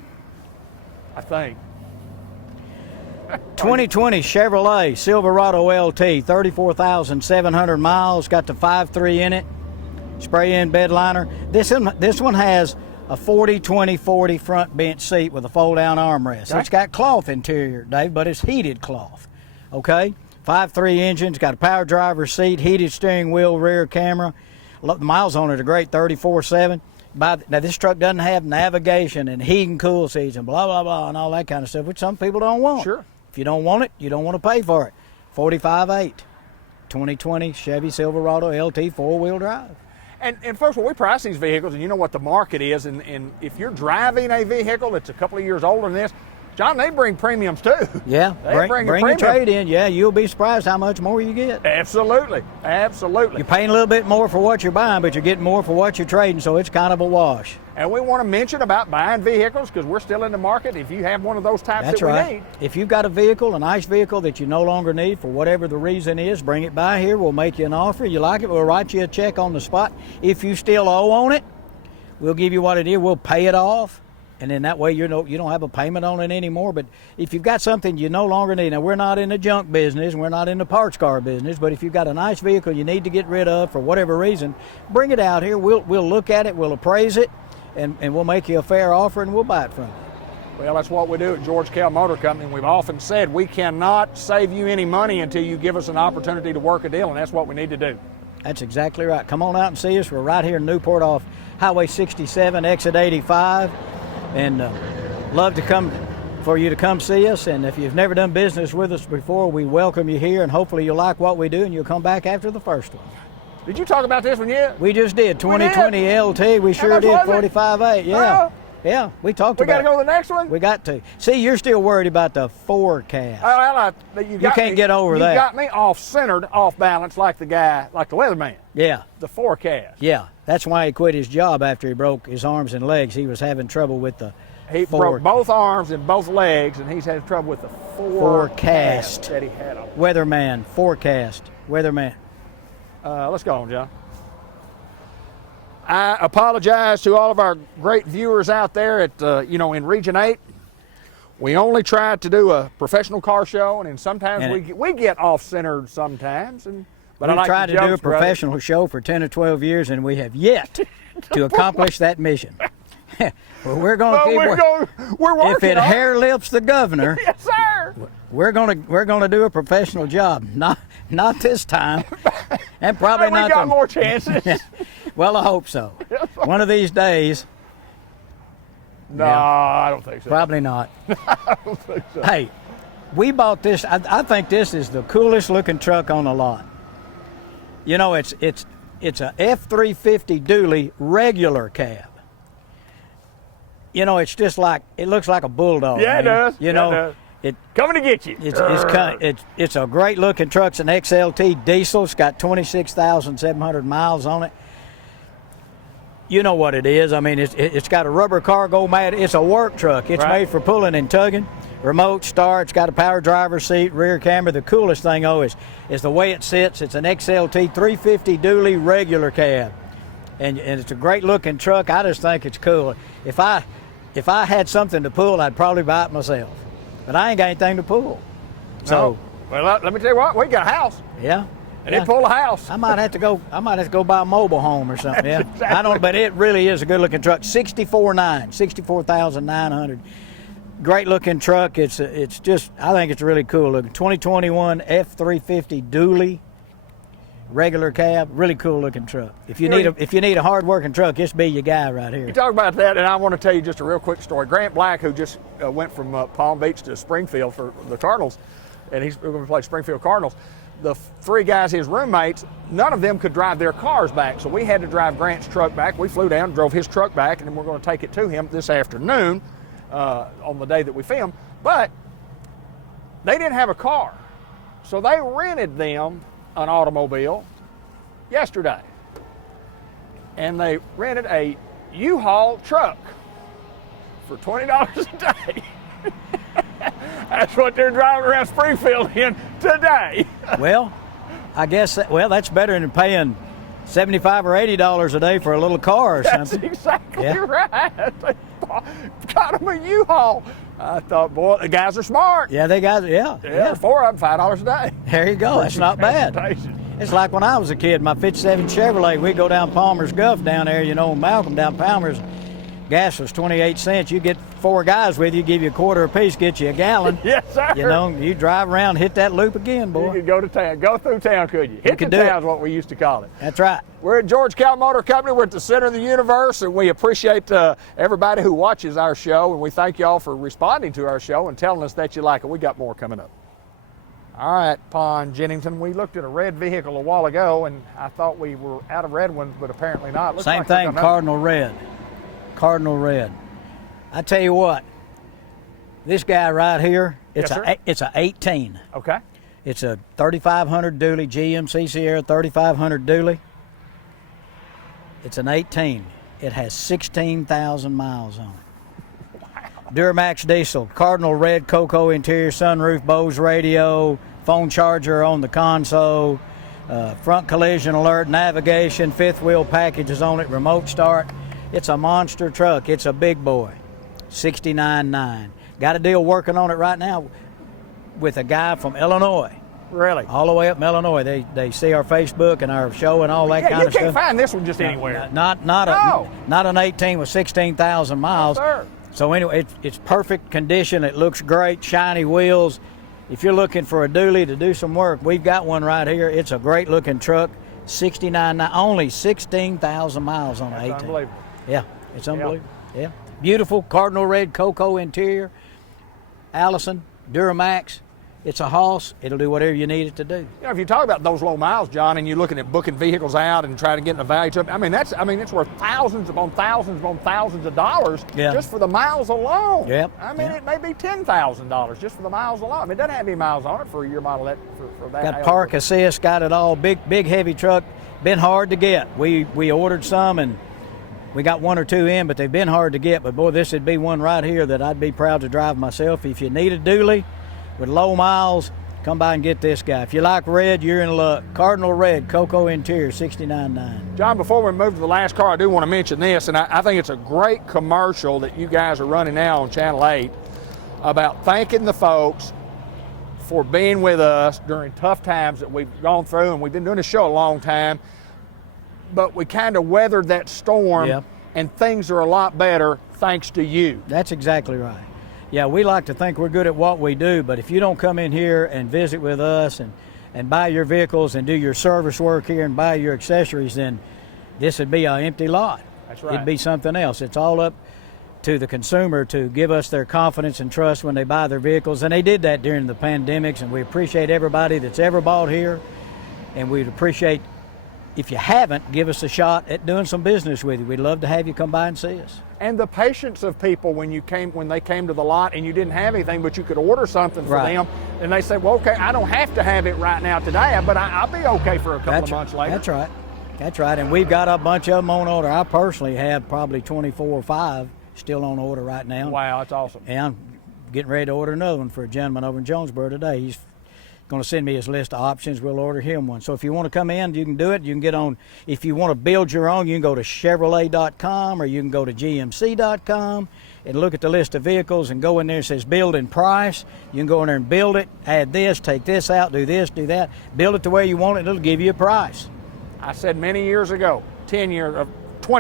I think. 2020 Chevrolet Silverado LT, 34,700 miles, got the 5.3 in it, spray-in bed liner. This one has a 40-20-40 front bench seat with a fold-down armrest. Okay. It's got cloth interior, Dave, but it's heated cloth, okay? 5.3 engine, it's got a power driver's seat, heated steering wheel, rear camera. The miles on it are great, 34,700. Now, this truck doesn't have navigation and heat and cool seats and blah, blah, blah, and all that kind of stuff, which some people don't want. Sure. If you don't want it, you don't want to pay for it. 45.8, 2020 Chevy Silverado LT four-wheel drive. And folks, when we price these vehicles, and you know what the market is, and if you're driving a vehicle that's a couple of years older than this, John, they bring premiums too. Yeah, They bring a your premium. trade in. Yeah, you'll be surprised how much more you get. Absolutely. Absolutely. You're paying a little bit more for what you're buying, but you're getting more for what you're trading, so it's kind of a wash. And we want to mention about buying vehicles because we're still in the market. If you have one of those types That's that we right. need. If you've got a vehicle, a nice vehicle that you no longer need for whatever the reason is, bring it by here. We'll make you an offer. You like it, we'll write you a check on the spot. If you still owe on it, we'll give you what it is. We'll pay it off. And then that way you don't have a payment on it anymore. But if you've got something you no longer need, now we're not in the junk business, we're not in the parts car business, but if you've got a nice vehicle you need to get rid of for whatever reason, bring it out here. We'll look at it, we'll appraise it, and we'll make you a fair offer and we'll buy it from you. Well, that's what we do at George Kell Motor Company. We've often said we cannot save you any money until you give us an opportunity to work a deal, and that's what we need to do. That's exactly right. Come on out and see us. We're right here in Newport off Highway 67, exit 85. And love to come for you to come see us. And if you've never done business with us before, we welcome you here, and hopefully you'll like what we do and you'll come back after the first one. Did you talk about this one yet? We just did 2020 LT. We sure much did. was it? 45.8. Yeah. Yeah, we talked We about got to go to the next one? We got to. See, you're still worried about the forecast. You can't get over that. You got me off-centered, off-balance like the guy, like the weatherman. Yeah. The forecast. Yeah. That's why he quit his job after he broke his arms and legs. He was having trouble with the He broke both arms and both legs, and he's had trouble with the forecast that he had on. Weatherman, forecast, weatherman. Let's go on, John. I apologize to all of our great viewers out there at, in Region 8. We only try to do a professional car show, and then sometimes we get off-centered sometimes. But We've I like tried the to do a jokes, brother. professional show for 10 or 12 years, and we have yet to accomplish that mission. Well, we're going to keep we're working If it on hair lips the governor, yes, sir. we're gonna do a professional job. Not this time, and probably We not. got more chances. Well, I hope so. One of these days. No, Yeah. I don't think so. Probably not. I don't think so. Hey, we bought this. I think this is the coolest looking truck on the lot. You know, it's a F-350 dually regular cab. You know, it's just like, it looks like a bulldog. Yeah, man. it does. You Yeah, know, it does. it Coming to get you. it's a great looking truck. It's an XLT diesel. It's got 26,700 miles on it. You know what it is. I mean, it's got a rubber cargo mat. It's a work truck. It's Right. made for pulling and tugging. Remote start. It's got a power driver's seat, rear camera. The coolest thing, is the way it sits. It's an XLT 350 dually regular cab. And it's a great looking truck. I just think it's cool. If I had something to pull, I'd probably buy it myself. But I ain't got anything to pull. So, Well, let me tell you what. We got a house. yeah. And they pull a house. I might have to go buy a mobile home or something. Yeah. Exactly. I don't, but it really is a good looking truck. 64,900. Great looking truck. It's just, I think it's really cool looking. 2021 F350 dually regular cab. Really cool looking truck. If you need a hard working truck, this be your guy right here. You talk about that, and I want to tell you just a real quick story. Grant Black, who just went from Palm Beach to Springfield for the Cardinals, and he's going to play Springfield Cardinals. The three guys, his roommates, none of them could drive their cars back, so we had to drive Grant's truck back. We flew down, drove his truck back, and then we're going to take it to him this afternoon on the day that we film. But they didn't have a car. So they rented them an automobile yesterday. And they rented a U-Haul truck for $20 a day. That's what they're driving around Springfield in today. Well, I guess that's better than paying $75 or $80 a day for a little car or That's something. exactly Yeah. right. They got them a U-Haul. I thought, boy, the guys are smart. Yeah, they got yeah. Yeah, 4 of them, $5 a day. There you go. That's not bad. It's like when I was a kid, my 57 Chevrolet, we'd go down Palmer's Gulf down there, Malcolm down Palmer's. Gas was 28 cents. You get 4 guys with you, give you a quarter apiece, get you a gallon. Yes, sir. You drive around, hit that loop again, boy. You could go to town, go through town, could you? Hit the town is what we used to call it. That's right. We're at George Cal Motor Company. We're at the center of the universe, and we appreciate everybody who watches our show, and we thank you all for responding to our show and telling us that you like it. We got more coming up. All right, Pon Jennington, we looked at a red vehicle a while ago, and I thought we were out of red ones, but apparently not. Looks Same like thing, Cardinal red. Cardinal red. I tell you what, this guy right here, it's a 18. Okay. It's a 3500 dually, GMC Sierra 3500 dually. It's an 18. It has 16,000 miles on it. Wow. Duramax diesel, Cardinal red, Cocoa interior, sunroof, Bose radio, phone charger on the console, front collision alert, navigation, 5th wheel packages on it, remote start. It's a monster truck. It's a big boy. $69,900. Got a deal working on it right now with a guy from Illinois. Really? All the way up in Illinois. They see our Facebook and our show and all that kind of stuff. You can't find this one just anywhere. Not an 18 with 16,000 miles. No, sir. So anyway, it's perfect condition. It looks great, shiny wheels. If you're looking for a dually to do some work, we've got one right here. It's a great looking truck. $69,900, only 16,000 miles on an 18. Unbelievable. Yeah, it's unbelievable. Yeah. Beautiful Cardinal red Cocoa interior. Allison, Duramax. It's a Hoss. It'll do whatever you need it to do. If you talk about those low miles, John, and you're looking at booking vehicles out and trying to get a value to them, it's worth thousands upon thousands upon thousands of dollars just for the miles alone. Yep. It may be $10,000 just for the miles alone. It doesn't have any miles on it for a year model for that. Got park assist, got it all. Big heavy truck. Been hard to get. We ordered some and we got 1 or 2 in, but they've been hard to get. But boy, this would be one right here that I'd be proud to drive myself. If you need a dually with low miles, come by and get this guy. If you like red, you're in luck. Cardinal red, Cocoa interior, $69,900. John, before we move to the last car, I do want to mention this, and I think it's a great commercial that you guys are running now on Channel 8 about thanking the folks for being with us during tough times that we've gone through, and we've been doing this show a long time, but we kind of weathered that storm, and things are a lot better thanks to you. That's exactly right. Yeah, we like to think we're good at what we do, but if you don't come in here and visit with us and buy your vehicles and do your service work here and buy your accessories, then this would be an empty lot. That's right. It'd be something else. It's all up to the consumer to give us their confidence and trust when they buy their vehicles, and they did that during the pandemics, and we appreciate everybody that's ever bought here, and we'd appreciate, if you haven't, give us a shot at doing some business with you. We'd love to have you come by and see us. And the patience of people when they came to the lot and you didn't have anything, but you could order something for them, and they say, well, okay, I don't have to have it right now today, but I'll be okay for a couple of months later. That's right. That's right. And we've got a bunch of them on order. I personally have probably 24 or 5 still on order right now. Wow, that's awesome. And I'm getting ready to order another one for a gentleman over in Jonesboro today. He's going to send me his list of options. We'll order him one. So if you want to come in, you can do it. You can get on, if you want to build your own, you can go to Chevrolet.com or you can go to GMC.com and look at the list of vehicles and go in there. It says build and price. You can go in there and build it, add this, take this out, do this, do that. Build it the way you want it, and it'll give you a price. I said many years ago, 20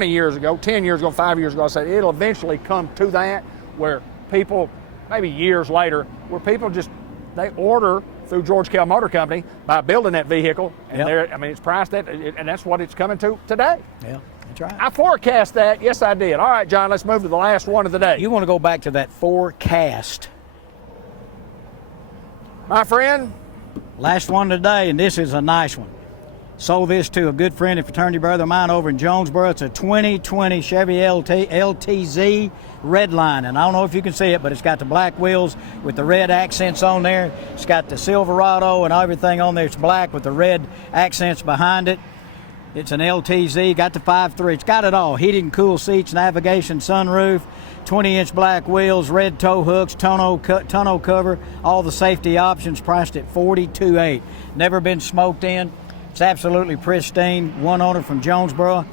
years ago, 10 years ago, 5 years ago, I said it'll eventually come to that where people, maybe years later, where people just, they order through George Cal Motor Company by building that vehicle, and it's priced that, and that's what it's coming to today. Yeah, that's right. I forecast that. Yes, I did. All right, John, let's move to the last one of the day. You want to go back to that forecast. My friend. Last one today, and this is a nice one. Sold this to a good friend and fraternity brother of mine over in Jonesboro. It's a 2020 Chevy LTZ Redline, and I don't know if you can see it, but it's got the black wheels with the red accents on there. It's got the Silverado and everything on there. It's black with the red accents behind it. It's an LTZ, got the 5.3. It's got it all. Heated and cool seats, navigation, sunroof, 20-inch black wheels, red tow hooks, tonneau cover, all the safety options, priced at $42,800. Never been smoked in. It's absolutely pristine. One owner from Jonesboro,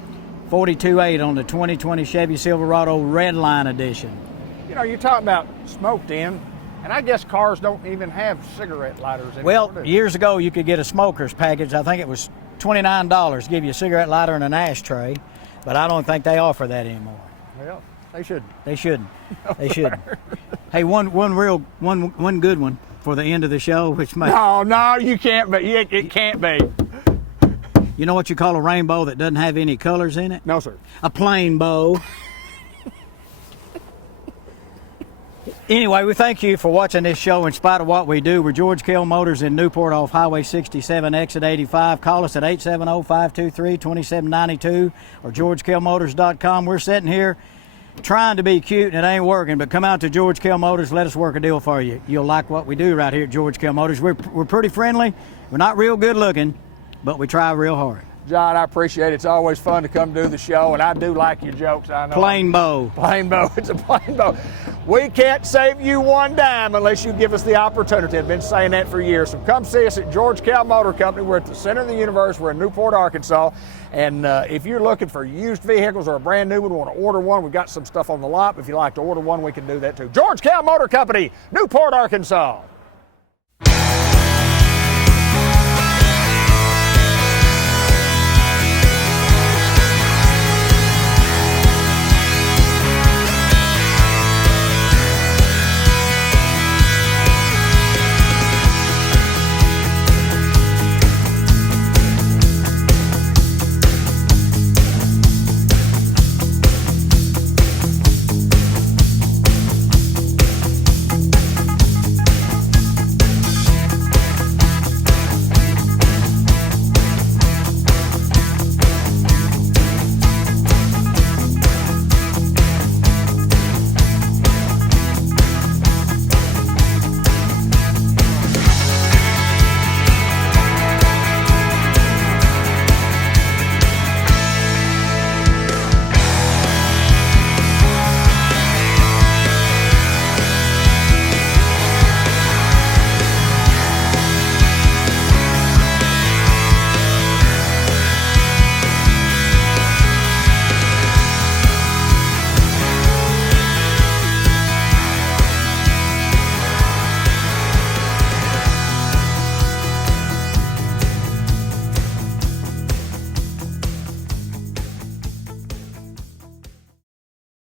$42,800 on the 2020 Chevy Silverado Redline Edition. You know, you talk about smoked in, and I guess cars don't even have cigarette lighters anymore. Well, years ago you could get a smoker's package. I think it was $29, give you a cigarette lighter and an ashtray, but I don't think they offer that anymore. Well, they shouldn't. They shouldn't. They shouldn't. Hey, one good one for the end of the show, which may. No, you can't be. It can't be. You know what you call a rainbow that doesn't have any colors in it? No, sir. A plain bow. Anyway, we thank you for watching this show in spite of what we do. We're George Kell Motors in Newport off Highway 67, exit 85. Call us at 870-523-2792 or georgekellmotors.com. We're sitting here trying to be cute and it ain't working, but come out to George Kell Motors. Let us work a deal for you. You'll like what we do right here at George Kell Motors. We're pretty friendly. We're not real good looking, but we try real hard. John, I appreciate it. It's always fun to come do the show, and I do like your jokes. I know. Plain bow. Plain bow. It's a plain bow. We can't save you one dime unless you give us the opportunity. I've been saying that for years. So come see us at George Kell Motor Company. We're at the center of the universe. We're in Newport, Arkansas. And if you're looking for used vehicles or a brand new one, want to order one, we've got some stuff on the lot. If you'd like to order one, we can do that too. George Kell Motor Company, Newport, Arkansas.